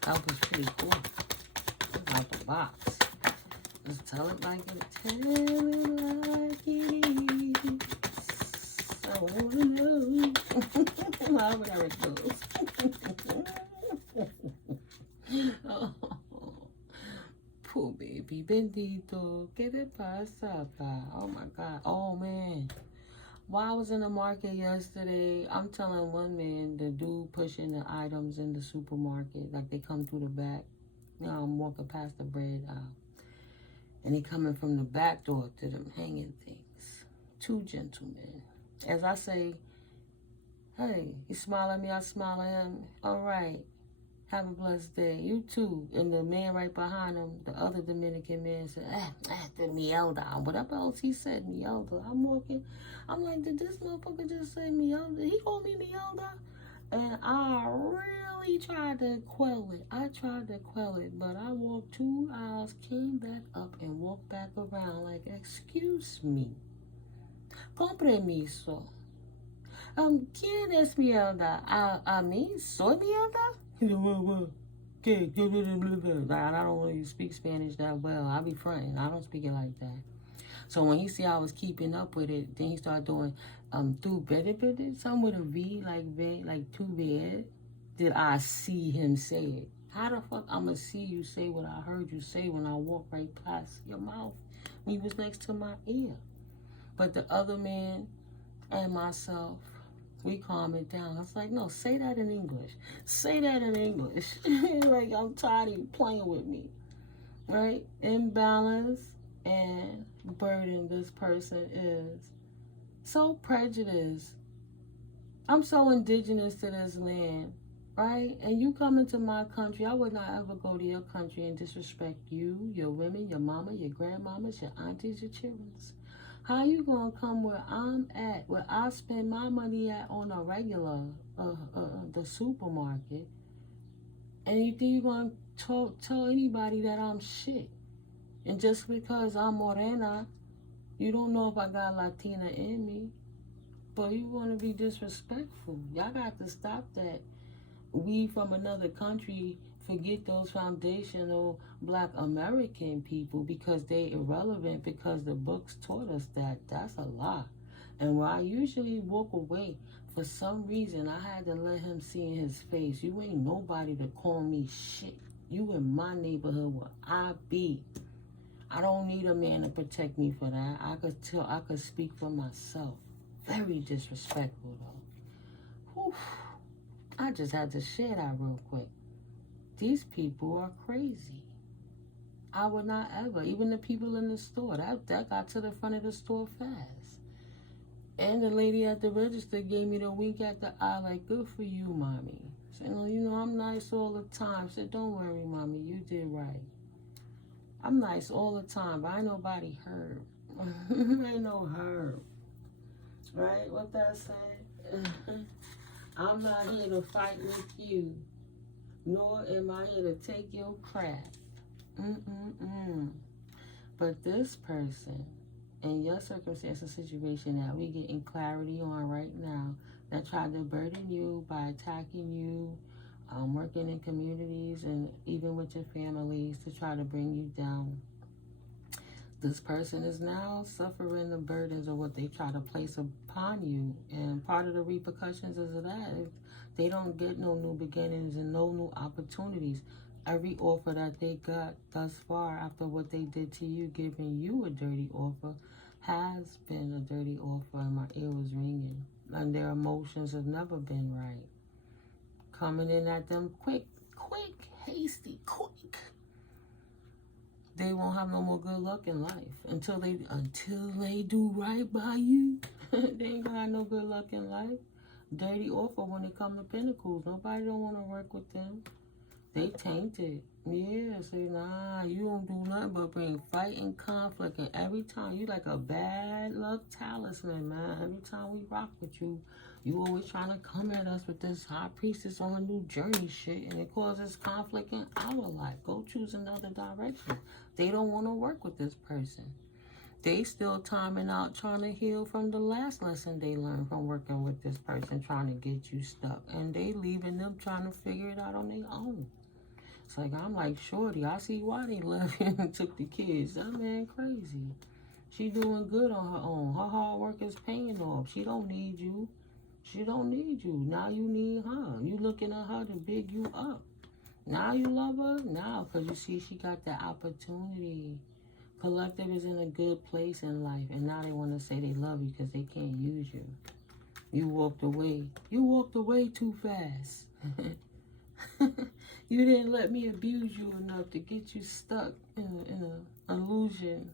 that was pretty cool. It's out the box. Just tell it like it. Tell it like it is. I want to know. However that goes. Oh. Poor baby. bendito. ¿Qué te pasa, pa? Oh my God. Oh man. While I was in the market yesterday, I'm telling one man, the dude pushing the items in the supermarket, like they come through the back. You know, I'm walking past the bread aisle. And he coming from the back door to them hanging things. Two gentlemen. As I say, hey, he smile at me, I smile at him. All right. Have a blessed day. You too. And the man right behind him, the other Dominican man said, the Mielda. Whatever else he said, Mielda. I'm walking. I'm like, did this motherfucker just say Mielda? He called me Mielda? And I really tried to quell it. But I walked 2 aisles, came back up, and walked back around like, excuse me. Compromiso. ¿Quién es Mielda? ¿A mí? ¿Soy Mielda? I don't really speak Spanish that well. I be fronting. I don't speak it like that. So when he see I was keeping up with it, then he started doing tu bede, something with a V, like too bad. Did I see him say it? How the fuck I'ma see you say what I heard you say when I walked right past your mouth when you was next to my ear? But the other man and myself, we calm it down. I was like, no, say that in English. Say that in English. Like, I'm tired of you playing with me. Right? Imbalance and burden this person is. So prejudiced. I'm so indigenous to this land. Right? And you come into my country, I would not ever go to your country and disrespect you, your women, your mama, your grandmamas, your aunties, your children. How you gonna come where I'm at, where I spend my money at on a regular, the supermarket, and you think you're gonna tell anybody that I'm shit? And just because I'm morena, you don't know if I got Latina in me, but you wanna be disrespectful. Y'all got to stop that. We from another country forget those foundational Black American people because they irrelevant because the books taught us that. That's a lie. And where I usually walk away, for some reason, I had to let him see in his face, you ain't nobody to call me shit. You in my neighborhood where I be. I don't need a man to protect me for that. I could speak for myself. Very disrespectful though. Whew. I just had to share that real quick. These people are crazy. I would not ever. Even the people in the store. That got to the front of the store fast. And the lady at the register gave me the wink at the eye like, good for you, mommy. Said, you know, I'm nice all the time. Said, don't worry, mommy. You did right. I'm nice all the time, but I ain't nobody hurt. Ain't no hurt. Right? What that said? I'm not here to fight with you. Nor am I here to take your crap. But this person, in your circumstance and situation that we getting clarity on right now, that tried to burden you by attacking you, working in communities and even with your families to try to bring you down. This person is now suffering the burdens of what they try to place upon you. And part of the repercussions is of that. They don't get no new beginnings and no new opportunities. Every offer that they got thus far after what they did to you, giving you a dirty offer, has been a dirty offer, and my ear was ringing. And their emotions have never been right. Coming in at them quick, hasty, quick. They won't have no more good luck in life until they do right by you. They ain't gonna have no good luck in life. Dirty offer when it comes to pinnacles. Nobody don't want to work with them. They tainted. Yeah, say, nah, you don't do nothing but bring fight and conflict. And every time, you like a bad luck talisman, man. Every time we rock with you, you always trying to come at us with this high priestess on a new journey shit. And it causes conflict in our life. Go choose another direction. They don't want to work with this person. They still timing out trying to heal from the last lesson they learned from working with this person trying to get you stuck. And they leaving them trying to figure it out on their own. It's like, I'm like, shorty, I see why they left you and took the kids. That man crazy. She doing good on her own. Her hard work is paying off. She don't need you. She don't need you. Now you need her. You looking at her to big you up. Now you love her? Now, because you see she got the opportunity. Collective is in a good place in life, and now they want to say they love you because they can't use you. You walked away. You walked away too fast. You didn't let me abuse you enough to get you stuck in a illusion.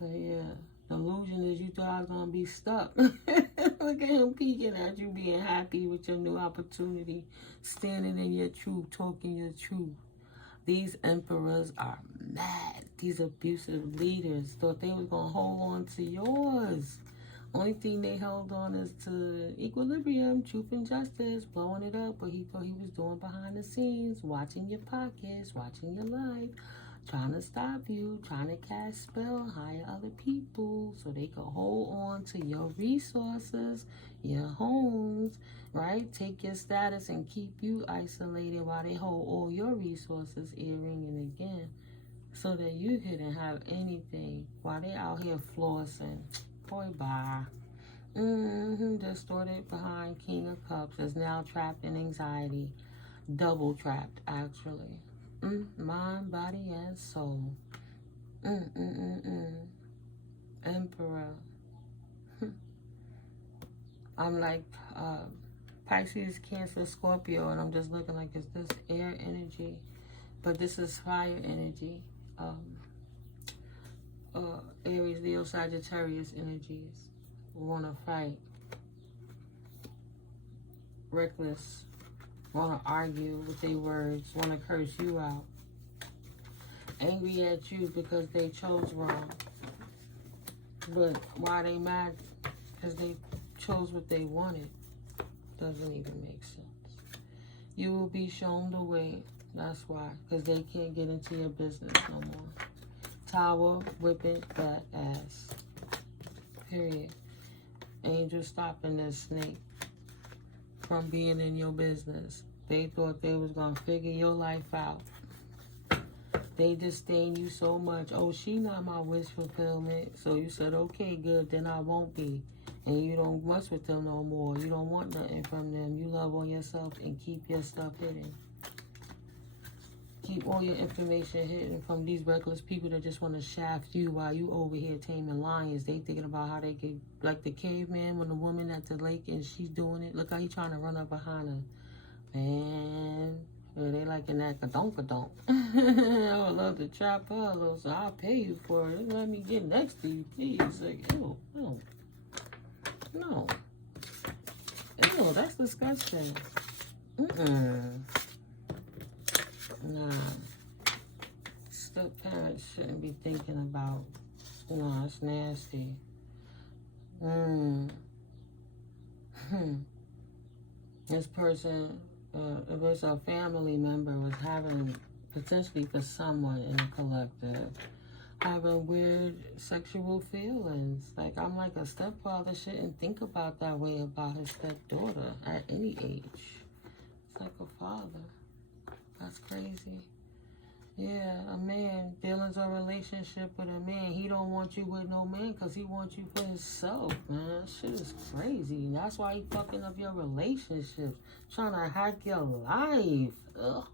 But yeah, the illusion is you thought I was going to be stuck. Look at him peeking at you, being happy with your new opportunity, standing in your truth, talking your truth. These emperors are mad. These abusive leaders thought they was going to hold on to yours. Only thing they held on is to equilibrium, truth and justice, blowing it up, what he thought he was doing behind the scenes, watching your pockets, watching your life, trying to stop you, trying to cast spell, hire other people so they could hold on to your resources, your homes, right? Take your status and keep you isolated while they hold all your resources earring again so that you couldn't have anything while they out here flossing. Boy, bye. Distorted behind King of Cups is now trapped in anxiety. Double trapped, actually. Mind, body, and soul. Emperor. I'm like Pisces, Cancer, Scorpio, and I'm just looking like, is this air energy? But this is fire energy. Aries, Leo, Sagittarius energies. Want to fight. Reckless. Want to argue with their words. Want to curse you out. Angry at you because they chose wrong. But why they mad? Because they chose what they wanted. Doesn't even make sense. You will be shown the way. That's why. Because they can't get into your business no more. Tower, whipping that ass. Period. Angel stopping this snake from being in your business. They thought they was going to figure your life out. They disdain you so much. Oh, she not my wish fulfillment. So you said, okay, good, then I won't be. And you don't mess with them no more. You don't want nothing from them. You love on yourself and keep your stuff hidden. Keep all your information hidden from these reckless people that just want to shaft you while you over here taming lions. They thinking about how they could, like the caveman when the woman at the lake and she's doing it. Look how he trying to run up behind her. Man, yeah, they liking that kadonk-kadonk. I would love to trap her a little, so I'll pay you for it. Let me get next to you, please. Like, ew, no. No. Ew, that's disgusting. Nah. Step parents shouldn't be thinking about, no, it's nasty. This person, if it's a family member, was having, potentially for someone in the collective, having weird sexual feelings. Like, I'm like, a stepfather shouldn't think about that way about his stepdaughter at any age. It's like a father. That's crazy. Yeah, a man dealing a relationship with a man. He don't want you with no man because he wants you for himself, man. Shit is crazy. That's why he fucking up your relationships. Trying to hack your life. Ugh.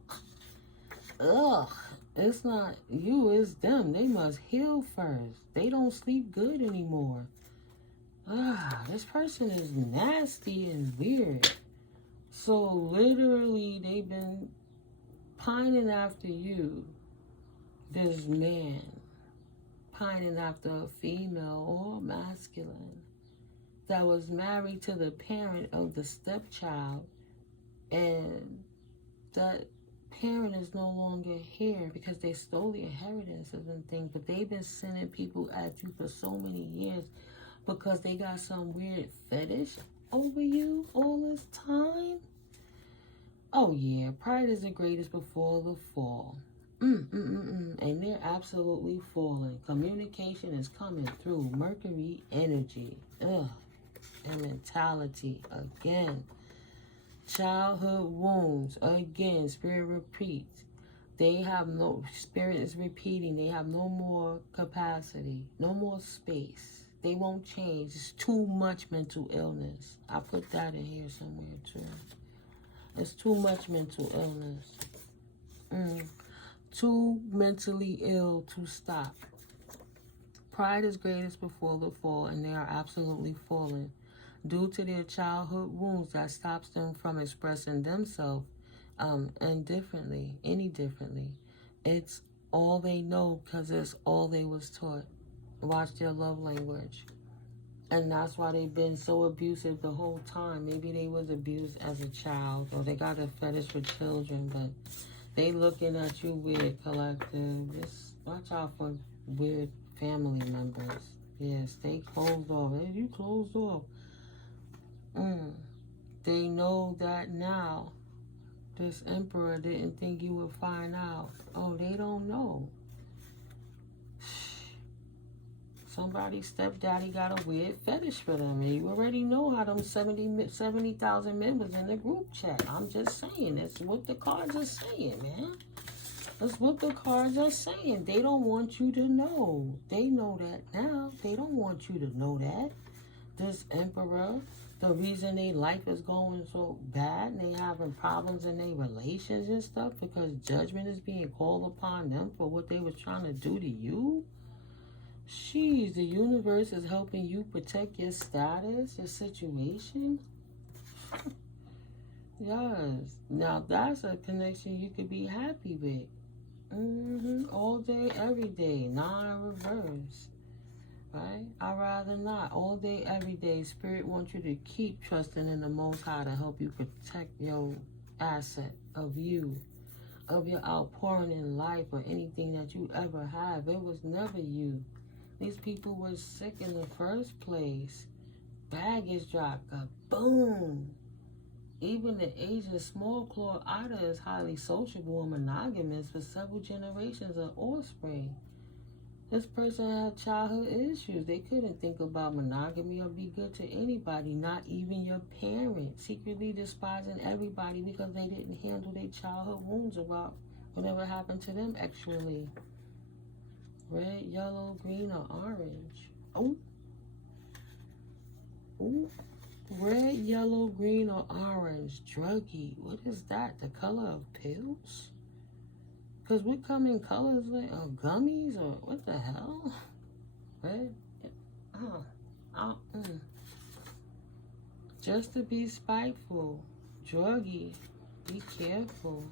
Ugh. It's not you, it's them. They must heal first. They don't sleep good anymore. This person is nasty and weird. So literally, they've been pining after you, this man, pining after a female or masculine that was married to the parent of the stepchild, and that parent is no longer here because they stole the inheritances and things, but they've been sending people at you for so many years because they got some weird fetish over you all this time. Oh yeah, pride is the greatest before the fall. And they're absolutely falling. Communication is coming through. Mercury energy. And mentality again. Childhood wounds again. Spirit repeats. They have no, spirit is repeating. They have no more capacity, no more space. They won't change. It's too much mental illness. I put that in here somewhere too. It's too much mental illness. Too mentally ill to stop. pride is greatest before the fall, and they are absolutely fallen. Due to their childhood wounds that stops them from expressing themselves any differently. It's all they know because it's all they was taught. Watch their love language. And that's why they've been so abusive the whole time. Maybe they was abused as a child, or they got a fetish for children, but they looking at you weird, collective. Just watch out for weird family members. Yeah, stay closed off. Hey, you closed off. They know that now. This emperor didn't think you would find out. Oh, they don't know. Somebody's stepdaddy got a weird fetish for them. And you already know how them 70,000 members in the group chat. I'm just saying. That's what the cards are saying, man. That's what the cards are saying. They don't want you to know. They know that now. They don't want you to know that. This emperor, the reason their life is going so bad and they having problems in their relations and stuff because judgment is being called upon them for what they was trying to do to you. Jeez, the universe is helping you protect your status, your situation. Yes. Now that's a connection you could be happy with. All day, every day. Non-reverse. Right? I'd rather not. All day, every day. Spirit wants you to keep trusting in the Most High to help you protect your asset of you, of your outpouring in life or anything that you ever have. It was never you. These people were sick in the first place. Baggage drop. Boom. Even the Asian small claw otter is highly sociable and monogamous for several generations of offspring. This person had childhood issues. They couldn't think about monogamy or be good to anybody, not even your parents. Secretly despising everybody because they didn't handle their childhood wounds about whatever happened to them actually. Red, yellow, green, or orange. Oh. Ooh. Red, yellow, green, or orange. Druggy. What is that? The color of pills? Because we come in colors like gummies or what the hell? Red? Just to be spiteful. Druggy. Be careful.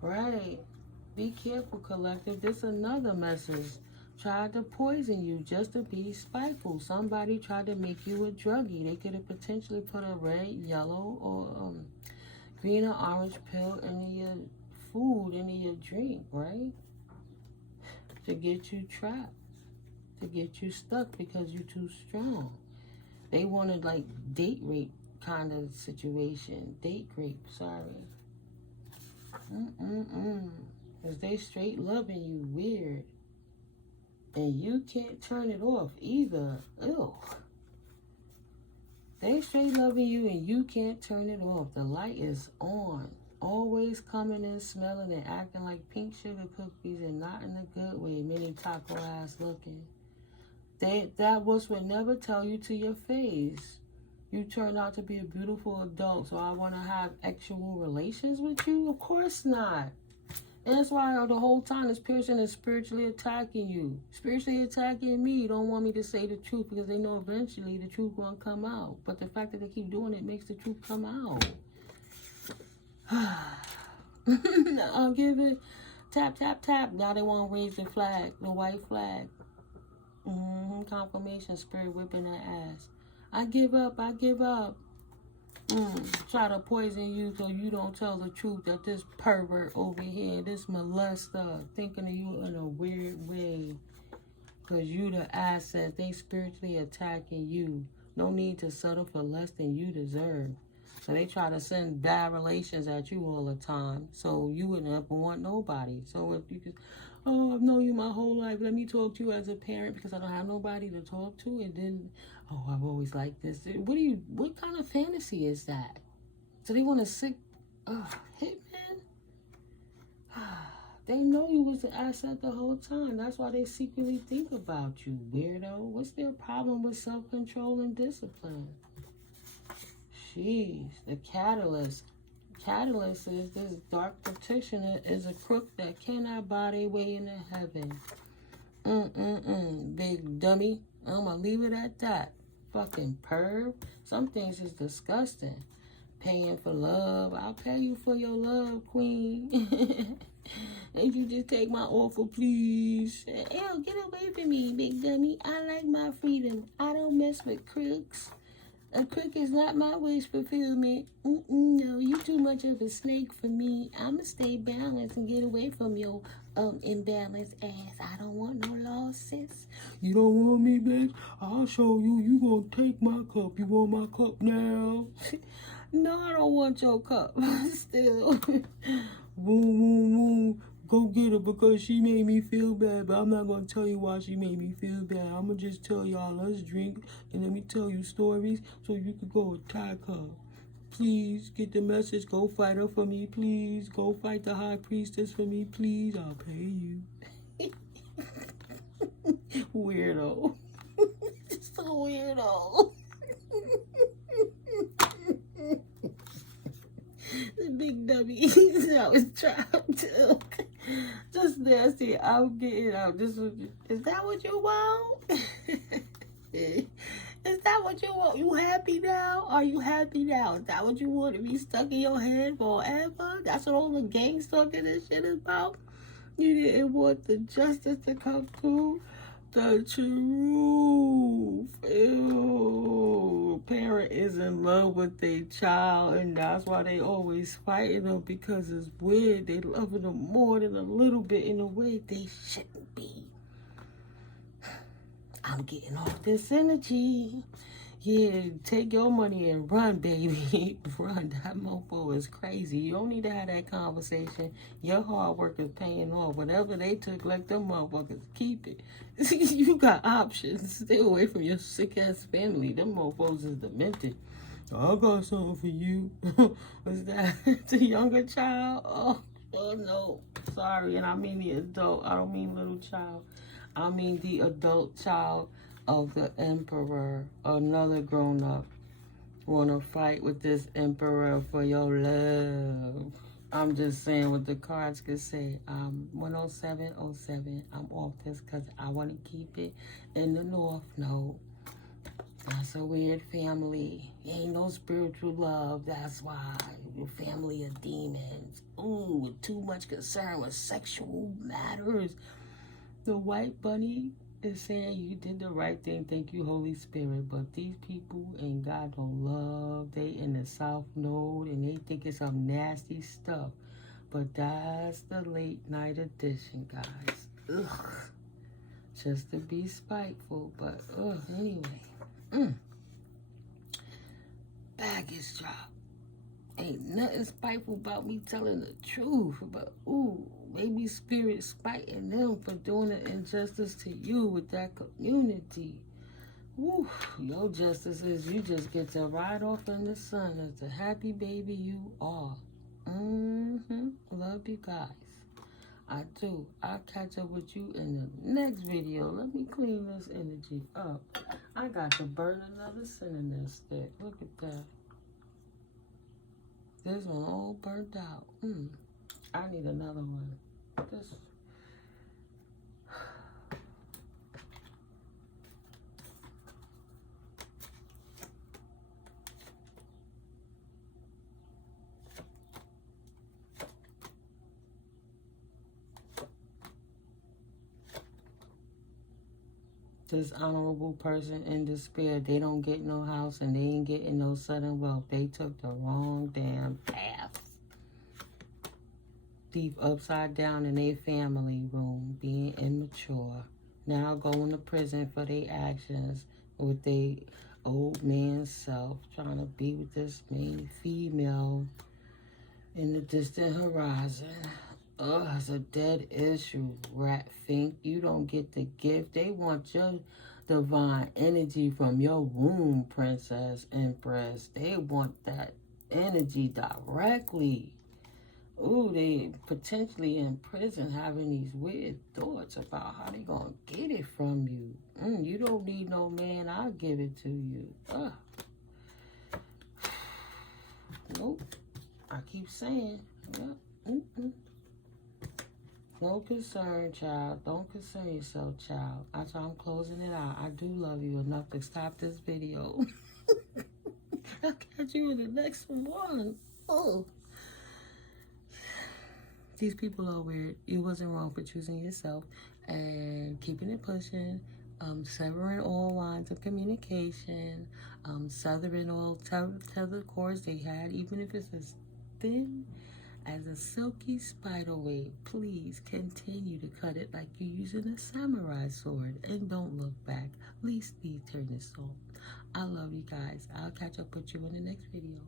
Right. Be careful, collective. This another message. Tried to poison you just to be spiteful. Somebody tried to make you a druggie. They could have potentially put a red, yellow, or green or orange pill into your food, into your drink, right? To get you trapped. To get you stuck because you're too strong. They wanted like date rape kind of situation. Date rape, sorry. Because they straight loving you weird. And you can't turn it off either. Ew. They straight loving you and you can't turn it off. The light is on. Always coming in, smelling and acting like pink sugar cookies and not in a good way. Mini taco ass looking. That was would never tell you to your face. You turned out to be a beautiful adult, so I want to have actual relations with you? Of course not. And that's why the whole time this person is spiritually attacking you. Spiritually attacking me. Don't want me to say the truth because they know eventually the truth gonna come out. But the fact that they keep doing it makes the truth come out. I'll give it tap, tap, tap. Now they want to raise the flag, the white flag. Confirmation, spirit whipping that ass. I give up, I give up. Try to poison you so you don't tell the truth that this pervert over here, this molester, thinking of you in a weird way. Because you the asset, they spiritually attacking you. No need to settle for less than you deserve. So they try to send bad relations at you all the time. So you wouldn't ever want nobody. So if you could, oh, I've known you my whole life. Let me talk to you as a parent because I don't have nobody to talk to. And then, oh, I've always liked this. What kind of fantasy is that? So they want to sick, hitman? They know you was the asset the whole time. That's why they secretly think about you, weirdo. What's their problem with self-control and discipline? Jeez, the catalyst. Catalyst is this dark practitioner is a crook that cannot buy their way into heaven. Big dummy. I'm gonna leave it at that. Fucking perv. Some things is disgusting. Paying for love. I'll pay you for your love, queen. And you just take my offer, please. Ew, get away from me, big dummy. I like my freedom. I don't mess with crooks. A crook is not my wish fulfillment. No, you too much of a snake for me. I'ma stay balanced and get away from your imbalanced ass. I don't want no losses. You don't want me, bitch? I'll show you. You gonna take my cup. You want my cup now? No, I don't want your cup. Still. Boom, boom, boom. Go get her because she made me feel bad, but I'm not going to tell you why she made me feel bad. I'm going to just tell y'all, let's drink, and let me tell you stories so you can go attack her. Please, get the message. Go fight her for me, please. Go fight the high priestess for me, please. I'll pay you. Weirdo. Just a weirdo. The big dummy. I was trapped too. Just nasty. I'm getting out. Is that what you want? Is that what you want? You happy now? Are you happy now? Is that what you want to be stuck in your head forever? That's what all the gang stalking and shit is about? You didn't want the justice to come through? The truth. Ew. Parent is in love with their child, and that's why they always fighting them, because it's weird. They loving them more than a little bit in a way they shouldn't be. I'm getting off this energy. Yeah, take your money and run, baby. Run. That mofo is crazy. You don't need to have that conversation. Your hard work is paying off. Whatever they took, let them motherfuckers keep it. You got options. Stay away from your sick-ass family. Them mofos is demented. I got something for you. Was that the younger child? Oh, no. Sorry, and I mean the adult. I don't mean little child. I mean the adult child of the emperor. Another grown-up wanna fight with this emperor for your love. I'm just saying what the cards could say. 10707. I'm off this because I want to keep it in the North Node. That's a weird family. Ain't no spiritual love. That's why. Your family of demons. Ooh, with too much concern with sexual matters. The white bunny is saying you did the right thing. Thank you, Holy Spirit. But these people ain't got no love. They in the South Node and they think it's some nasty stuff. But that's the late night edition, guys. Ugh. Just to be spiteful. But anyway. Baggage drop. Ain't nothing spiteful about me telling the truth. But maybe spirit spiting them for doing an injustice to you with that community. Woo, your justice is you just get to ride off in the sun as the happy baby you are. Love you guys. I do. I'll catch up with you in the next video. Let me clean this energy up. I got to burn another cinnamon stick. Look at that. This one all burnt out. I need another one. This. This honorable person in despair, they don't get no house and they ain't getting no sudden wealth. They took the wrong damn path. Deep upside down in their family room, being immature. Now going to prison for their actions with their old man self, trying to be with this main female in the distant horizon. It's a dead issue, rat fink. You don't get the gift. They want your divine energy from your womb, princess, empress. They want that energy directly. They potentially in prison having these weird thoughts about how they gonna get it from you. You don't need no man. I'll give it to you. Nope. I keep saying, yeah. No concern, child. Don't concern yourself, child. That's why I'm closing it out. I do love you enough to stop this video. I'll catch you in the next one. Oh. These people are weird. You wasn't wrong for choosing yourself and keeping it pushing, severing all lines of communication, severing all tether cords they had, even if it's as thin as a silky spider web. Please continue to cut it like you're using a samurai sword and don't look back. Least turn this off. I love you guys. I'll catch up with you in the next video.